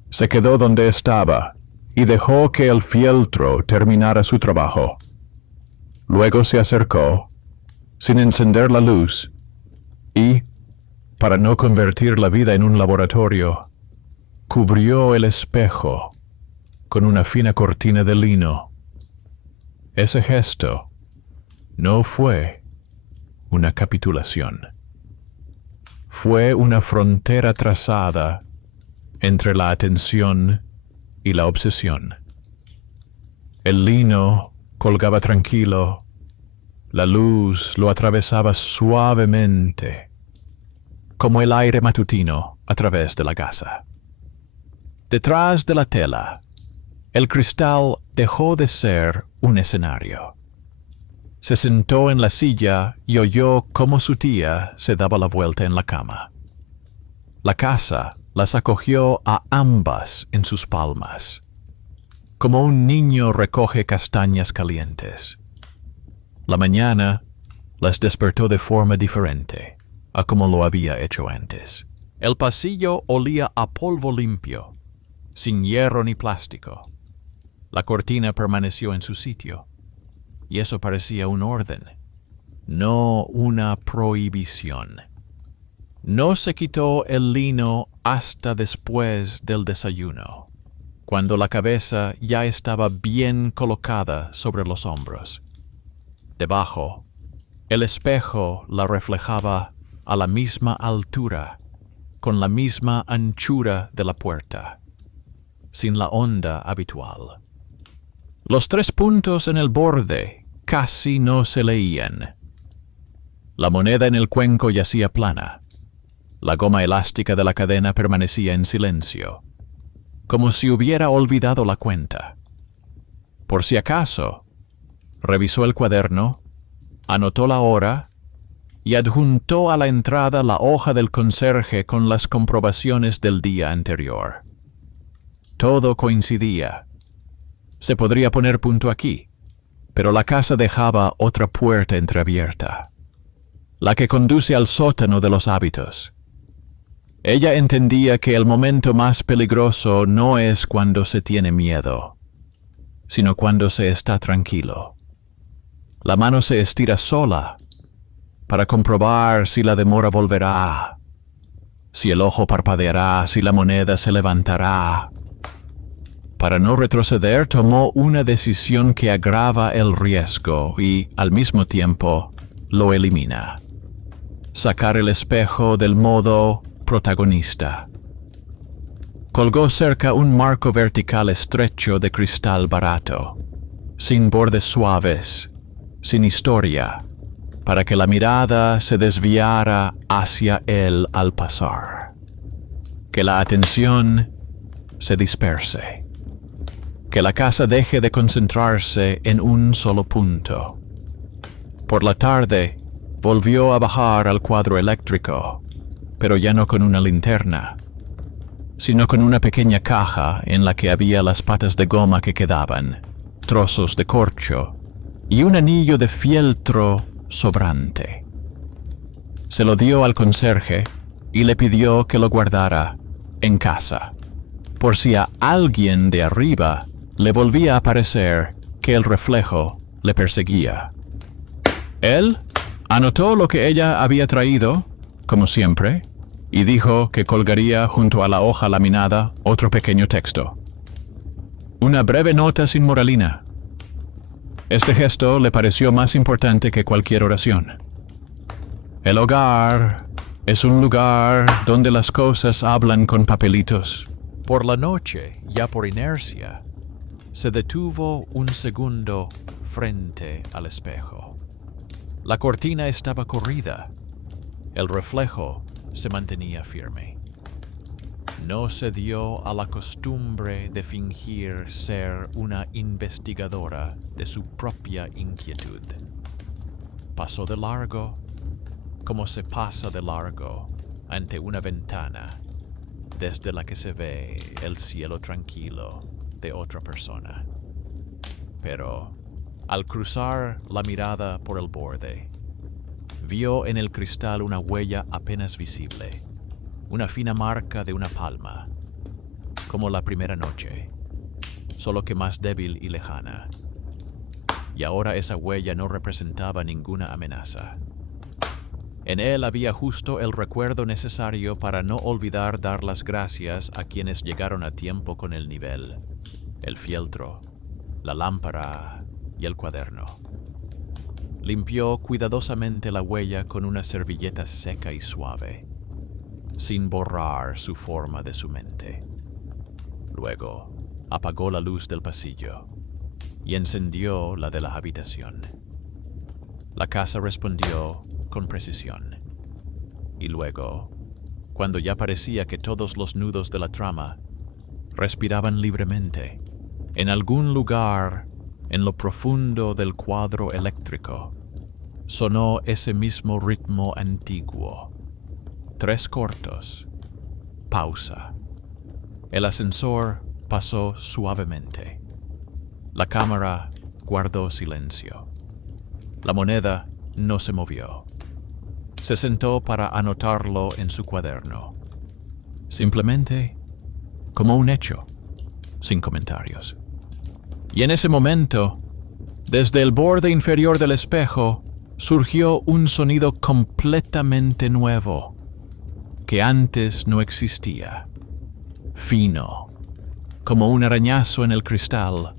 Se quedó donde estaba y dejó que el fieltro terminara su trabajo. Luego se acercó, sin encender la luz, y, para no convertir la vida en un laboratorio, cubrió el espejo con una fina cortina de lino. Ese gesto no fue una capitulación. Fue una frontera trazada entre la atención y la obsesión. El lino colgaba tranquilo, la luz lo atravesaba suavemente, como el aire matutino a través de la gasa. Detrás de la tela, el cristal dejó de ser un escenario. Se sentó en la silla y oyó cómo su tía se daba la vuelta en la cama. La casa las acogió a ambas en sus palmas, como un niño recoge castañas calientes. La mañana las despertó de forma diferente a como lo había hecho antes. El pasillo olía a polvo limpio, sin hierro ni plástico. La cortina permaneció en su sitio, y eso parecía un orden, no una prohibición. No se quitó el lino hasta después del desayuno, cuando la cabeza ya estaba bien colocada sobre los hombros. Debajo, el espejo la reflejaba a la misma altura, con la misma anchura de la puerta, sin la onda habitual. Los 3 puntos en el borde casi no se leían. La moneda en el cuenco yacía plana. La goma elástica de la cadena permanecía en silencio, como si hubiera olvidado la cuenta. Por si acaso, revisó el cuaderno, anotó la hora y adjuntó a la entrada la hoja del conserje con las comprobaciones del día anterior. Todo coincidía. Se podría poner punto aquí, pero la casa dejaba otra puerta entreabierta, la que conduce al sótano de los hábitos. Ella entendía que el momento más peligroso no es cuando se tiene miedo, sino cuando se está tranquilo. La mano se estira sola para comprobar si la demora volverá, si el ojo parpadeará, si la moneda se levantará. Para no retroceder, tomó una decisión que agrava el riesgo y, al mismo tiempo, lo elimina. Sacar el espejo del modo protagonista. Colgó cerca un marco vertical estrecho de cristal barato, sin bordes suaves, sin historia, para que la mirada se desviara hacia él al pasar. Que la atención se disperse. Que la casa deje de concentrarse en un solo punto. Por la tarde, volvió a bajar al cuadro eléctrico, pero ya no con una linterna, sino con una pequeña caja en la que había las patas de goma que quedaban, trozos de corcho y un anillo de fieltro sobrante. Se lo dio al conserje y le pidió que lo guardara en casa, por si a alguien de arriba le volvía a parecer que el reflejo le perseguía. Él anotó lo que ella había traído, como siempre, y dijo que colgaría junto a la hoja laminada otro pequeño texto. Una breve nota sin moralina. Este gesto le pareció más importante que cualquier oración. El hogar es un lugar donde las cosas hablan con papelitos. Por la noche, ya por inercia, se detuvo un segundo frente al espejo. La cortina estaba corrida. El reflejo se mantenía firme. No cedió a la costumbre de fingir ser una investigadora de su propia inquietud. Pasó de largo, como se pasa de largo ante una ventana desde la que se ve el cielo tranquilo de otra persona. Pero, al cruzar la mirada por el borde, vio en el cristal una huella apenas visible, una fina marca de una palma, como la primera noche, solo que más débil y lejana. Y ahora esa huella no representaba ninguna amenaza. En él había justo el recuerdo necesario para no olvidar dar las gracias a quienes llegaron a tiempo con el nivel, el fieltro, la lámpara y el cuaderno. Limpió cuidadosamente la huella con una servilleta seca y suave, sin borrar su forma de su mente. Luego, apagó la luz del pasillo y encendió la de la habitación. La casa respondió con precisión. Y luego, cuando ya parecía que todos los nudos de la trama respiraban libremente, en algún lugar en lo profundo del cuadro eléctrico, sonó ese mismo ritmo antiguo. 3 cortos. Pausa. El ascensor pasó suavemente. La cámara guardó silencio. La moneda no se movió. Se sentó para anotarlo en su cuaderno. Simplemente como un hecho, sin comentarios. Y en ese momento, desde el borde inferior del espejo, surgió un sonido completamente nuevo, que antes no existía. Fino, como un arañazo en el cristal,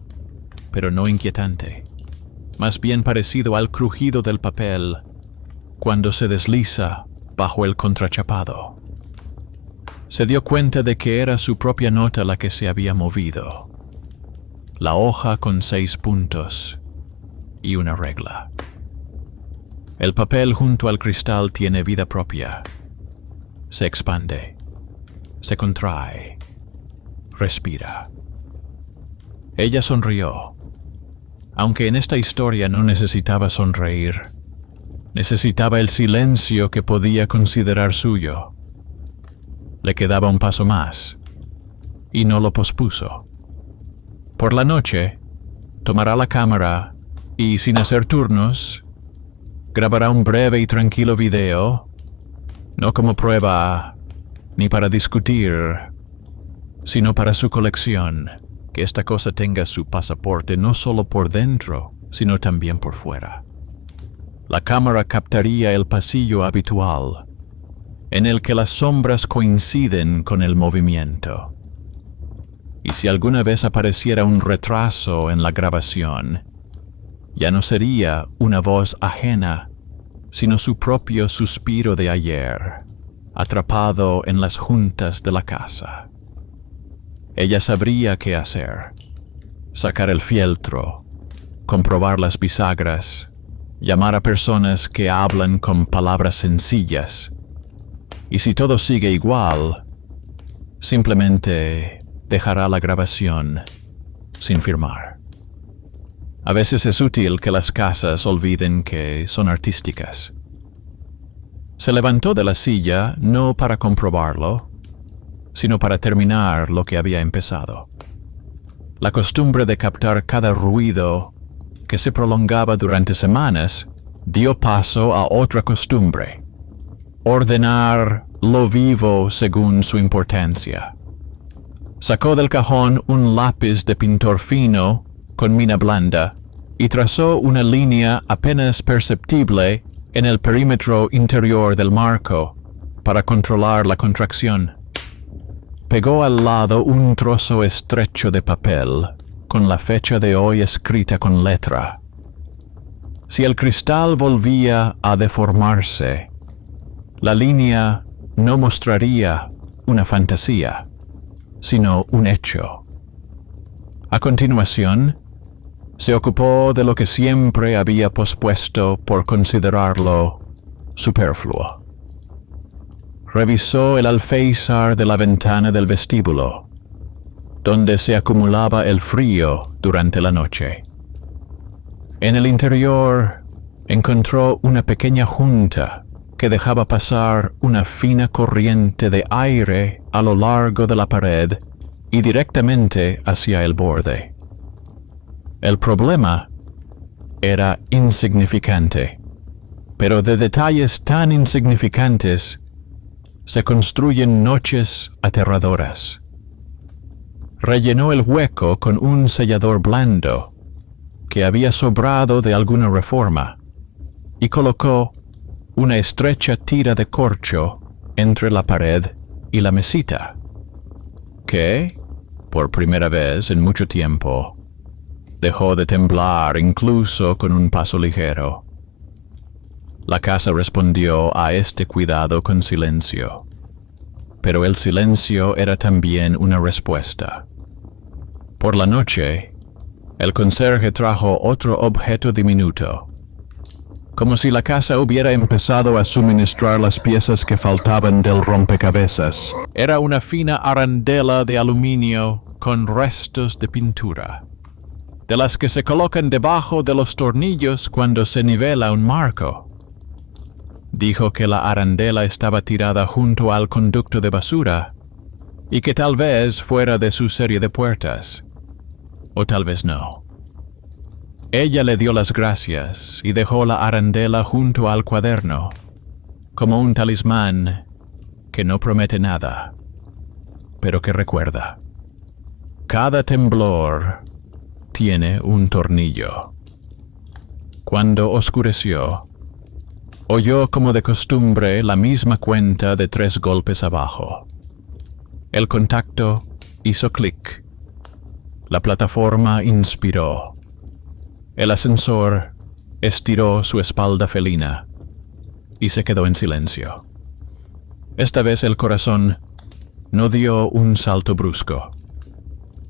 pero no inquietante. Más bien parecido al crujido del papel cuando se desliza bajo el contrachapado. Se dio cuenta de que era su propia nota la que se había movido. La hoja con 6 puntos y una regla. El papel junto al cristal tiene vida propia. Se expande, se contrae, respira. Ella sonrió, aunque en esta historia no necesitaba sonreír. Necesitaba el silencio que podía considerar suyo. Le quedaba un paso más, y no lo pospuso. Por la noche, tomará la cámara y, sin hacer turnos, grabará un breve y tranquilo video, no como prueba ni para discutir, sino para su colección, que esta cosa tenga su pasaporte no solo por dentro, sino también por fuera. La cámara captaría el pasillo habitual, en el que las sombras coinciden con el movimiento. Y si alguna vez apareciera un retraso en la grabación, ya no sería una voz ajena, sino su propio suspiro de ayer, atrapado en las juntas de la casa. Ella sabría qué hacer: sacar el fieltro, comprobar las bisagras, llamar a personas que hablan con palabras sencillas, y si todo sigue igual, simplemente dejará la grabación sin firmar. A veces es útil que las casas olviden que son artísticas. Se levantó de la silla no para comprobarlo, sino para terminar lo que había empezado. La costumbre de captar cada ruido que se prolongaba durante semanas dio paso a otra costumbre: ordenar lo vivo según su importancia. Sacó del cajón un lápiz de pintor fino con mina blanda y trazó una línea apenas perceptible en el perímetro interior del marco para controlar la contracción. Pegó al lado un trozo estrecho de papel con la fecha de hoy escrita con letra. Si el cristal volvía a deformarse, la línea no mostraría una fantasía, sino un hecho. A continuación, se ocupó de lo que siempre había pospuesto por considerarlo superfluo. Revisó el alféizar de la ventana del vestíbulo, donde se acumulaba el frío durante la noche. En el interior encontró una pequeña junta que dejaba pasar una fina corriente de aire a lo largo de la pared y directamente hacia el borde. El problema era insignificante, pero de detalles tan insignificantes se construyen noches aterradoras. Rellenó el hueco con un sellador blando que había sobrado de alguna reforma y colocó una estrecha tira de corcho entre la pared y la mesita, que, por primera vez en mucho tiempo, dejó de temblar incluso con un paso ligero. La casa respondió a este cuidado con silencio, pero el silencio era también una respuesta. Por la noche, el conserje trajo otro objeto diminuto, como si la casa hubiera empezado a suministrar las piezas que faltaban del rompecabezas. Era una fina arandela de aluminio con restos de pintura, de las que se colocan debajo de los tornillos cuando se nivela un marco. Dijo que la arandela estaba tirada junto al conducto de basura y que tal vez fuera de su serie de puertas, o tal vez no. Ella le dio las gracias y dejó la arandela junto al cuaderno, como un talismán que no promete nada, pero que recuerda. Cada temblor tiene un tornillo. Cuando oscureció, oyó como de costumbre la misma cuenta de 3 golpes abajo. El contacto hizo clic. La plataforma inspiró. El ascensor estiró su espalda felina y se quedó en silencio. Esta vez el corazón no dio un salto brusco.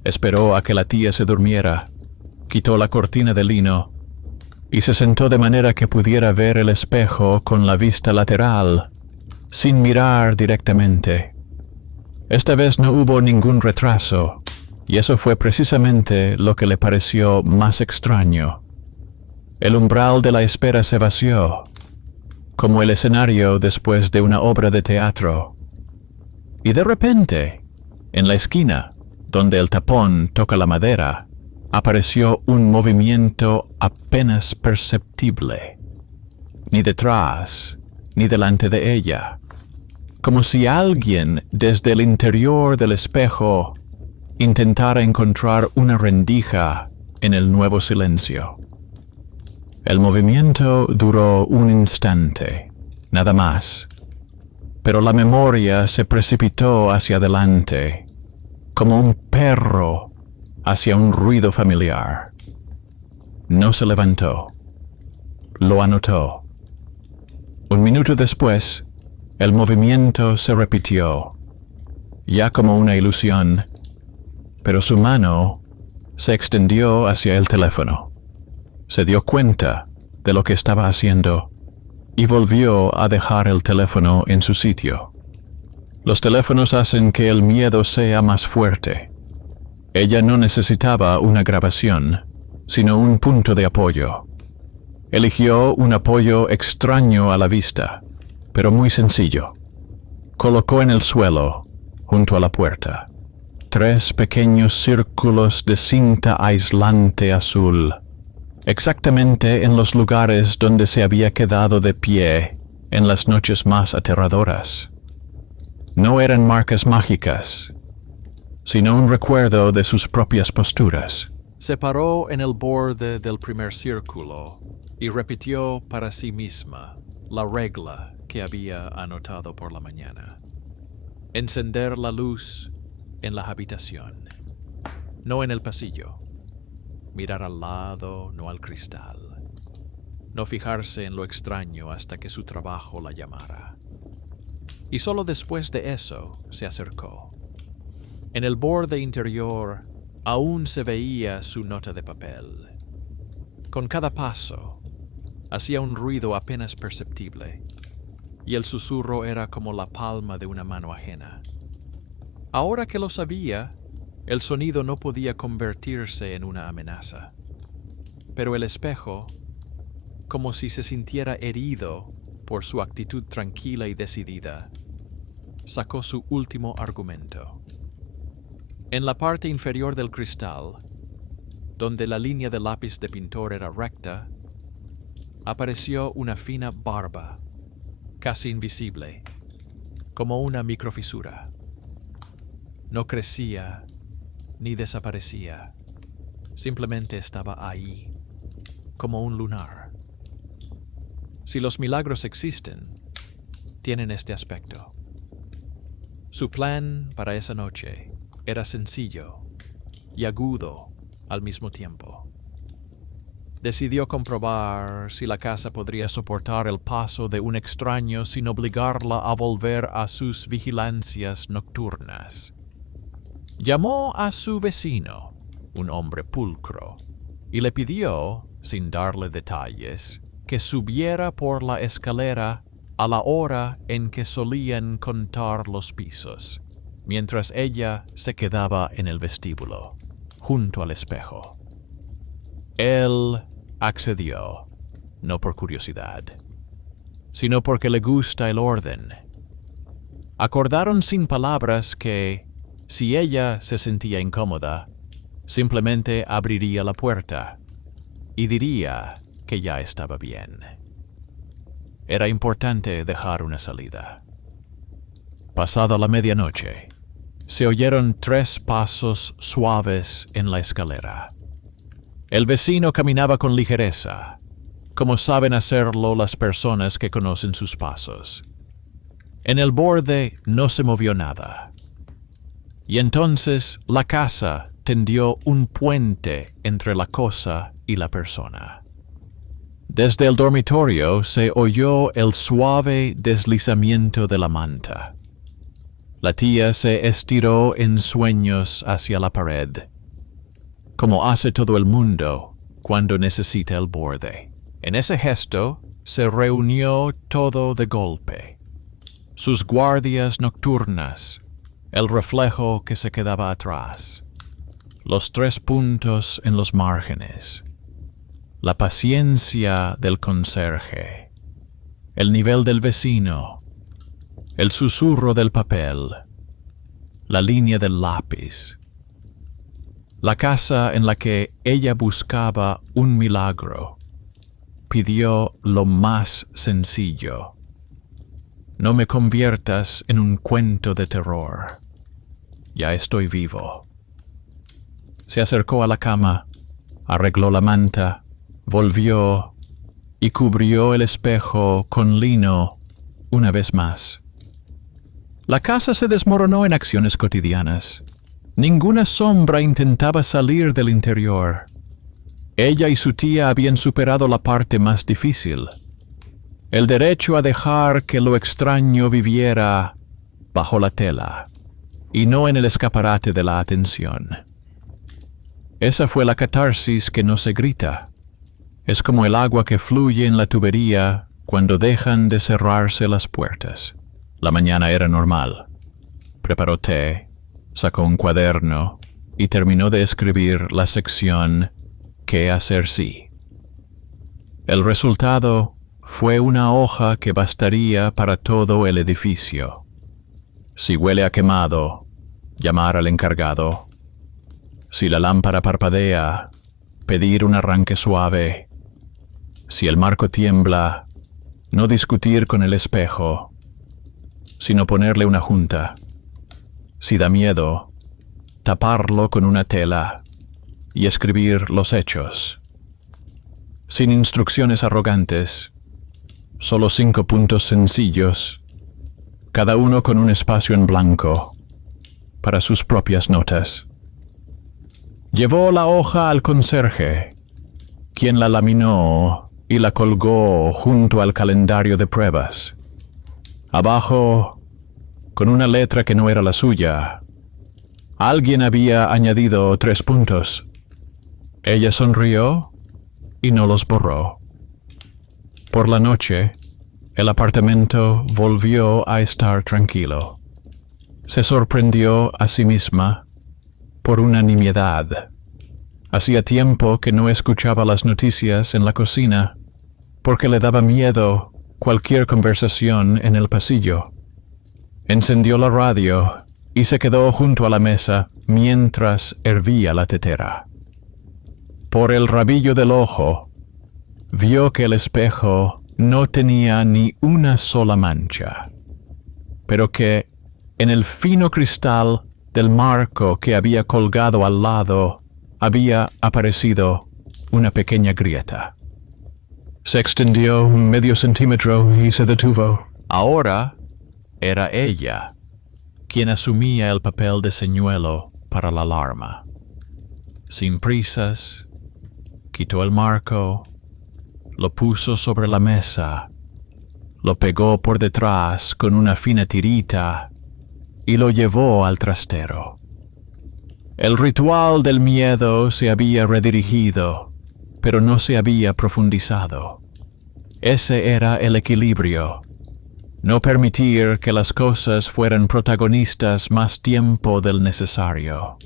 Esperó a que la tía se durmiera, quitó la cortina de lino y se sentó de manera que pudiera ver el espejo con la vista lateral, sin mirar directamente. Esta vez no hubo ningún retraso, y eso fue precisamente lo que le pareció más extraño. El umbral de la espera se vació, como el escenario después de una obra de teatro. Y de repente, en la esquina, donde el tapón toca la madera, apareció un movimiento apenas perceptible, ni detrás, ni delante de ella, como si alguien desde el interior del espejo intentara encontrar una rendija en el nuevo silencio. El movimiento duró un instante, nada más, pero la memoria se precipitó hacia adelante, como un perro hacia un ruido familiar. No se levantó. Lo anotó. Un minuto después, el movimiento se repitió, ya como una ilusión, pero su mano se extendió hacia el teléfono. Se dio cuenta de lo que estaba haciendo y volvió a dejar el teléfono en su sitio. Los teléfonos hacen que el miedo sea más fuerte. Ella no necesitaba una grabación, sino un punto de apoyo. Eligió un apoyo extraño a la vista, pero muy sencillo. Colocó en el suelo, junto a la puerta, 3 pequeños círculos de cinta aislante azul, exactamente en los lugares donde se había quedado de pie en las noches más aterradoras. No eran marcas mágicas, sino un recuerdo de sus propias posturas. Se paró en el borde del primer círculo y repitió para sí misma la regla que había anotado por la mañana. Encender la luz en la habitación, no en el pasillo. Mirar al lado, no al cristal. No fijarse en lo extraño hasta que su trabajo la llamara. Y solo después de eso se acercó. En el borde interior aún se veía su nota de papel. Con cada paso, hacía un ruido apenas perceptible, y el susurro era como la palma de una mano ajena. Ahora que lo sabía, el sonido no podía convertirse en una amenaza. Pero el espejo, como si se sintiera herido por su actitud tranquila y decidida, sacó su último argumento. En la parte inferior del cristal, donde la línea del lápiz de pintor era recta, apareció una fina barba, casi invisible, como una microfisura. No crecía ni desaparecía, simplemente estaba ahí, como un lunar. Si los milagros existen, tienen este aspecto. Su plan para esa noche era sencillo y agudo al mismo tiempo. Decidió comprobar si la casa podría soportar el paso de un extraño sin obligarla a volver a sus vigilancias nocturnas. Llamó a su vecino, un hombre pulcro, y le pidió, sin darle detalles, que subiera por la escalera a la hora en que solían contar los pisos, mientras ella se quedaba en el vestíbulo, junto al espejo. Él accedió, no por curiosidad, sino porque le gusta el orden. Acordaron sin palabras que, si ella se sentía incómoda, simplemente abriría la puerta y diría que ya estaba bien. Era importante dejar una salida. Pasada la medianoche, se oyeron 3 pasos suaves en la escalera. El vecino caminaba con ligereza, como saben hacerlo las personas que conocen sus pasos. En el borde no se movió nada. Y entonces la casa tendió un puente entre la cosa y la persona. Desde el dormitorio se oyó el suave deslizamiento de la manta. La tía se estiró en sueños hacia la pared, como hace todo el mundo cuando necesita el borde. En ese gesto se reunió todo de golpe. Sus guardias nocturnas, el reflejo que se quedaba atrás, los 3 puntos en los márgenes, la paciencia del conserje, el nivel del vecino, el susurro del papel, la línea del lápiz. la casa en la que ella buscaba un milagro, pidió lo más sencillo. No me conviertas en un cuento de terror. Ya estoy vivo. Se acercó a la cama, arregló la manta, volvió y cubrió el espejo con lino una vez más. La casa se desmoronó en acciones cotidianas. Ninguna sombra intentaba salir del interior. Ella y su tía habían superado la parte más difícil, el derecho a dejar que lo extraño viviera bajo la tela y no en el escaparate de la atención. Esa fue la catarsis que no se grita. Es como el agua que fluye en la tubería cuando dejan de cerrarse las puertas. La mañana era normal. Preparó té, sacó un cuaderno y terminó de escribir la sección ¿Qué hacer si? El resultado fue una hoja que bastaría para todo el edificio. Si huele a quemado, llamar al encargado. Si la lámpara parpadea, pedir un arranque suave. Si el marco tiembla, no discutir con el espejo, sino ponerle una junta. Si da miedo, taparlo con una tela y escribir los hechos. Sin instrucciones arrogantes, solo 5 puntos sencillos, cada uno con un espacio en blanco para sus propias notas. Llevó la hoja al conserje, quien la laminó y la colgó junto al calendario de pruebas. Abajo, con una letra que no era la suya, alguien había añadido 3 puntos. Ella sonrió y no los borró. Por la noche, el apartamento volvió a estar tranquilo. Se sorprendió a sí misma por una nimiedad. Hacía tiempo que no escuchaba las noticias en la cocina, porque le daba miedo cualquier conversación en el pasillo. Encendió la radio y se quedó junto a la mesa mientras hervía la tetera. Por el rabillo del ojo, vio que el espejo no tenía ni una sola mancha, pero que en el fino cristal del marco que había colgado al lado había aparecido una pequeña grieta. Se extendió 0,5 centímetro y se detuvo. Ahora era ella quien asumía el papel de señuelo para la alarma. Sin prisas, quitó el marco, lo puso sobre la mesa, lo pegó por detrás con una fina tirita y lo llevó al trastero. El ritual del miedo se había redirigido, pero no se había profundizado. Ese era el equilibrio. No permitir que las cosas fueran protagonistas más tiempo del necesario.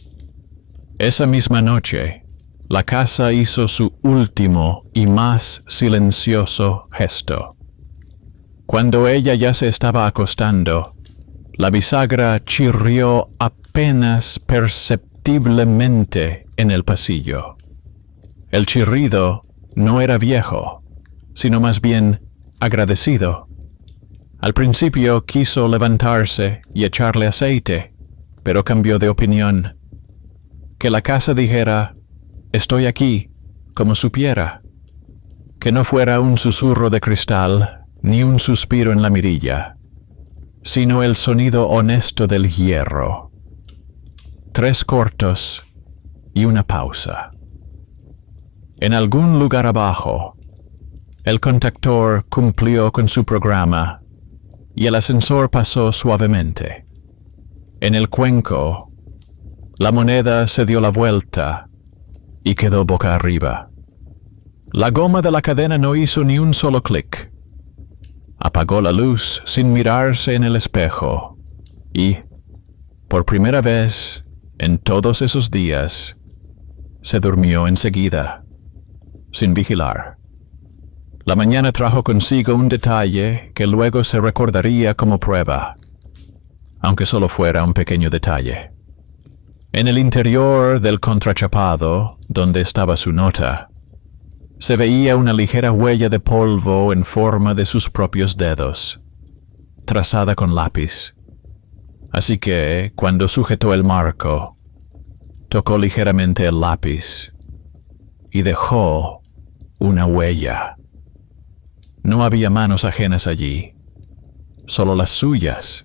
Esa misma noche, la casa hizo su último y más silencioso gesto. Cuando ella ya se estaba acostando, la bisagra chirrió apenas perceptiblemente en el pasillo. El chirrido no era viejo, sino más bien agradecido. Al principio quiso levantarse y echarle aceite, pero cambió de opinión. Que la casa dijera, «Estoy aquí», como supiera. Que no fuera un susurro de cristal, ni un suspiro en la mirilla, sino el sonido honesto del hierro. 3 cortos y una pausa. En algún lugar abajo, el contactor cumplió con su programa y el ascensor pasó suavemente. En el cuenco, la moneda se dio la vuelta y quedó boca arriba. La goma de la cadena no hizo ni un solo clic. Apagó la luz sin mirarse en el espejo y, por primera vez en todos esos días, se durmió enseguida, sin vigilar. La mañana trajo consigo un detalle que luego se recordaría como prueba, aunque solo fuera un pequeño detalle. En el interior del contrachapado, donde estaba su nota, se veía una ligera huella de polvo en forma de sus propios dedos, trazada con lápiz. Así que, cuando sujetó el marco, tocó ligeramente el lápiz y dejó una huella. No había manos ajenas allí, solo las suyas.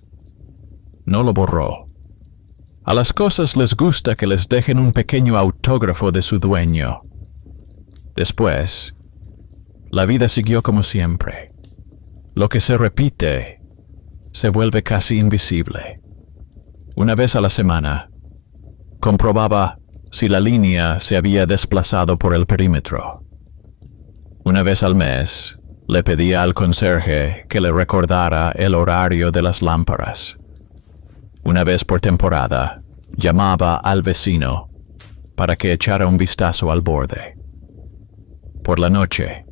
No lo borró. A las cosas les gusta que les dejen un pequeño autógrafo de su dueño. Después, la vida siguió como siempre. Lo que se repite se vuelve casi invisible. Una vez a la semana, comprobaba si la línea se había desplazado por el perímetro. Una vez al mes, le pedía al conserje que le recordara el horario de las lámparas. Una vez por temporada, llamaba al vecino para que echara un vistazo al borde. Por la noche,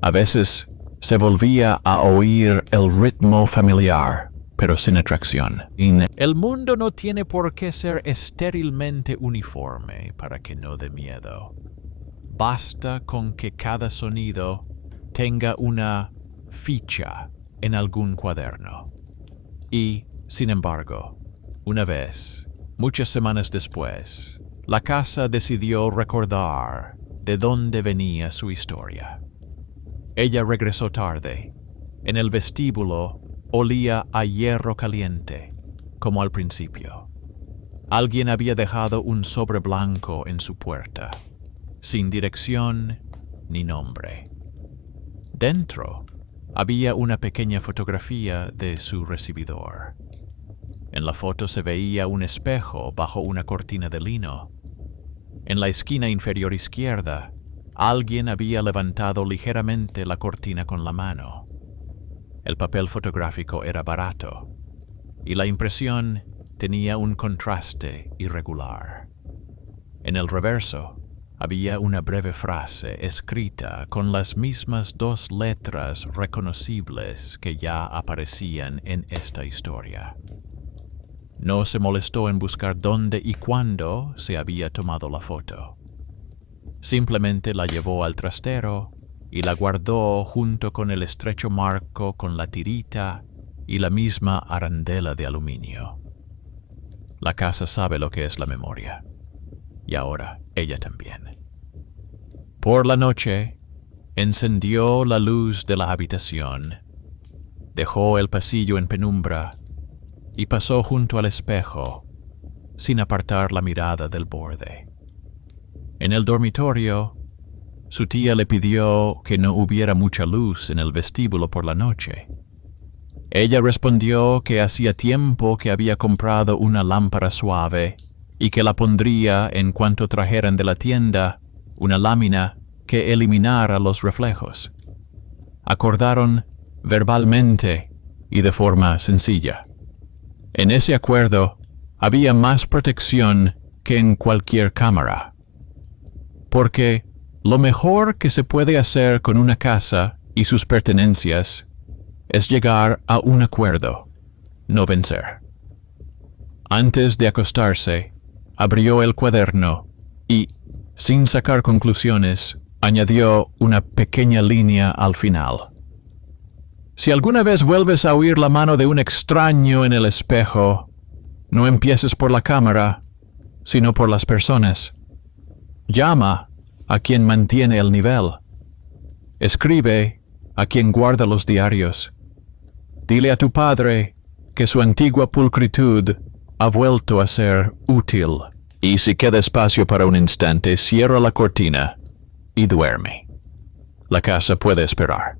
a veces se volvía a oír el ritmo familiar, pero sin atracción. El mundo no tiene por qué ser estérilmente uniforme para que no dé miedo. Basta con que cada sonido tenga una ficha en algún cuaderno. Y, sin embargo, una vez, muchas semanas después, la casa decidió recordar de dónde venía su historia. Ella regresó tarde. En el vestíbulo olía a hierro caliente, como al principio. Alguien había dejado un sobre blanco en su puerta, sin dirección ni nombre. Dentro había una pequeña fotografía de su recibidor. En la foto se veía un espejo bajo una cortina de lino. En la esquina inferior izquierda, alguien había levantado ligeramente la cortina con la mano. El papel fotográfico era barato, y la impresión tenía un contraste irregular. En el reverso, había una breve frase escrita con las mismas 2 letras reconocibles que ya aparecían en esta historia. No se molestó en buscar dónde y cuándo se había tomado la foto. Simplemente la llevó al trastero y la guardó junto con el estrecho marco con la tirita y la misma arandela de aluminio. La casa sabe lo que es la memoria, y ahora ella también. Por la noche, encendió la luz de la habitación, dejó el pasillo en penumbra y pasó junto al espejo, sin apartar la mirada del borde. En el dormitorio, su tía le pidió que no hubiera mucha luz en el vestíbulo por la noche. Ella respondió que hacía tiempo que había comprado una lámpara suave y que la pondría en cuanto trajeran de la tienda una lámina que eliminara los reflejos. Acordaron verbalmente y de forma sencilla. En ese acuerdo había más protección que en cualquier cámara, porque lo mejor que se puede hacer con una casa y sus pertenencias es llegar a un acuerdo, no vencer. Antes de acostarse, abrió el cuaderno y, sin sacar conclusiones, añadió una pequeña línea al final. Si alguna vez vuelves a oír la mano de un extraño en el espejo, no empieces por la cámara, sino por las personas. Llama a quien mantiene el nivel. Escribe a quien guarda los diarios. Dile a tu padre que su antigua pulcritud ha vuelto a ser útil. Y si queda espacio para un instante, cierra la cortina y duerme. La casa puede esperar.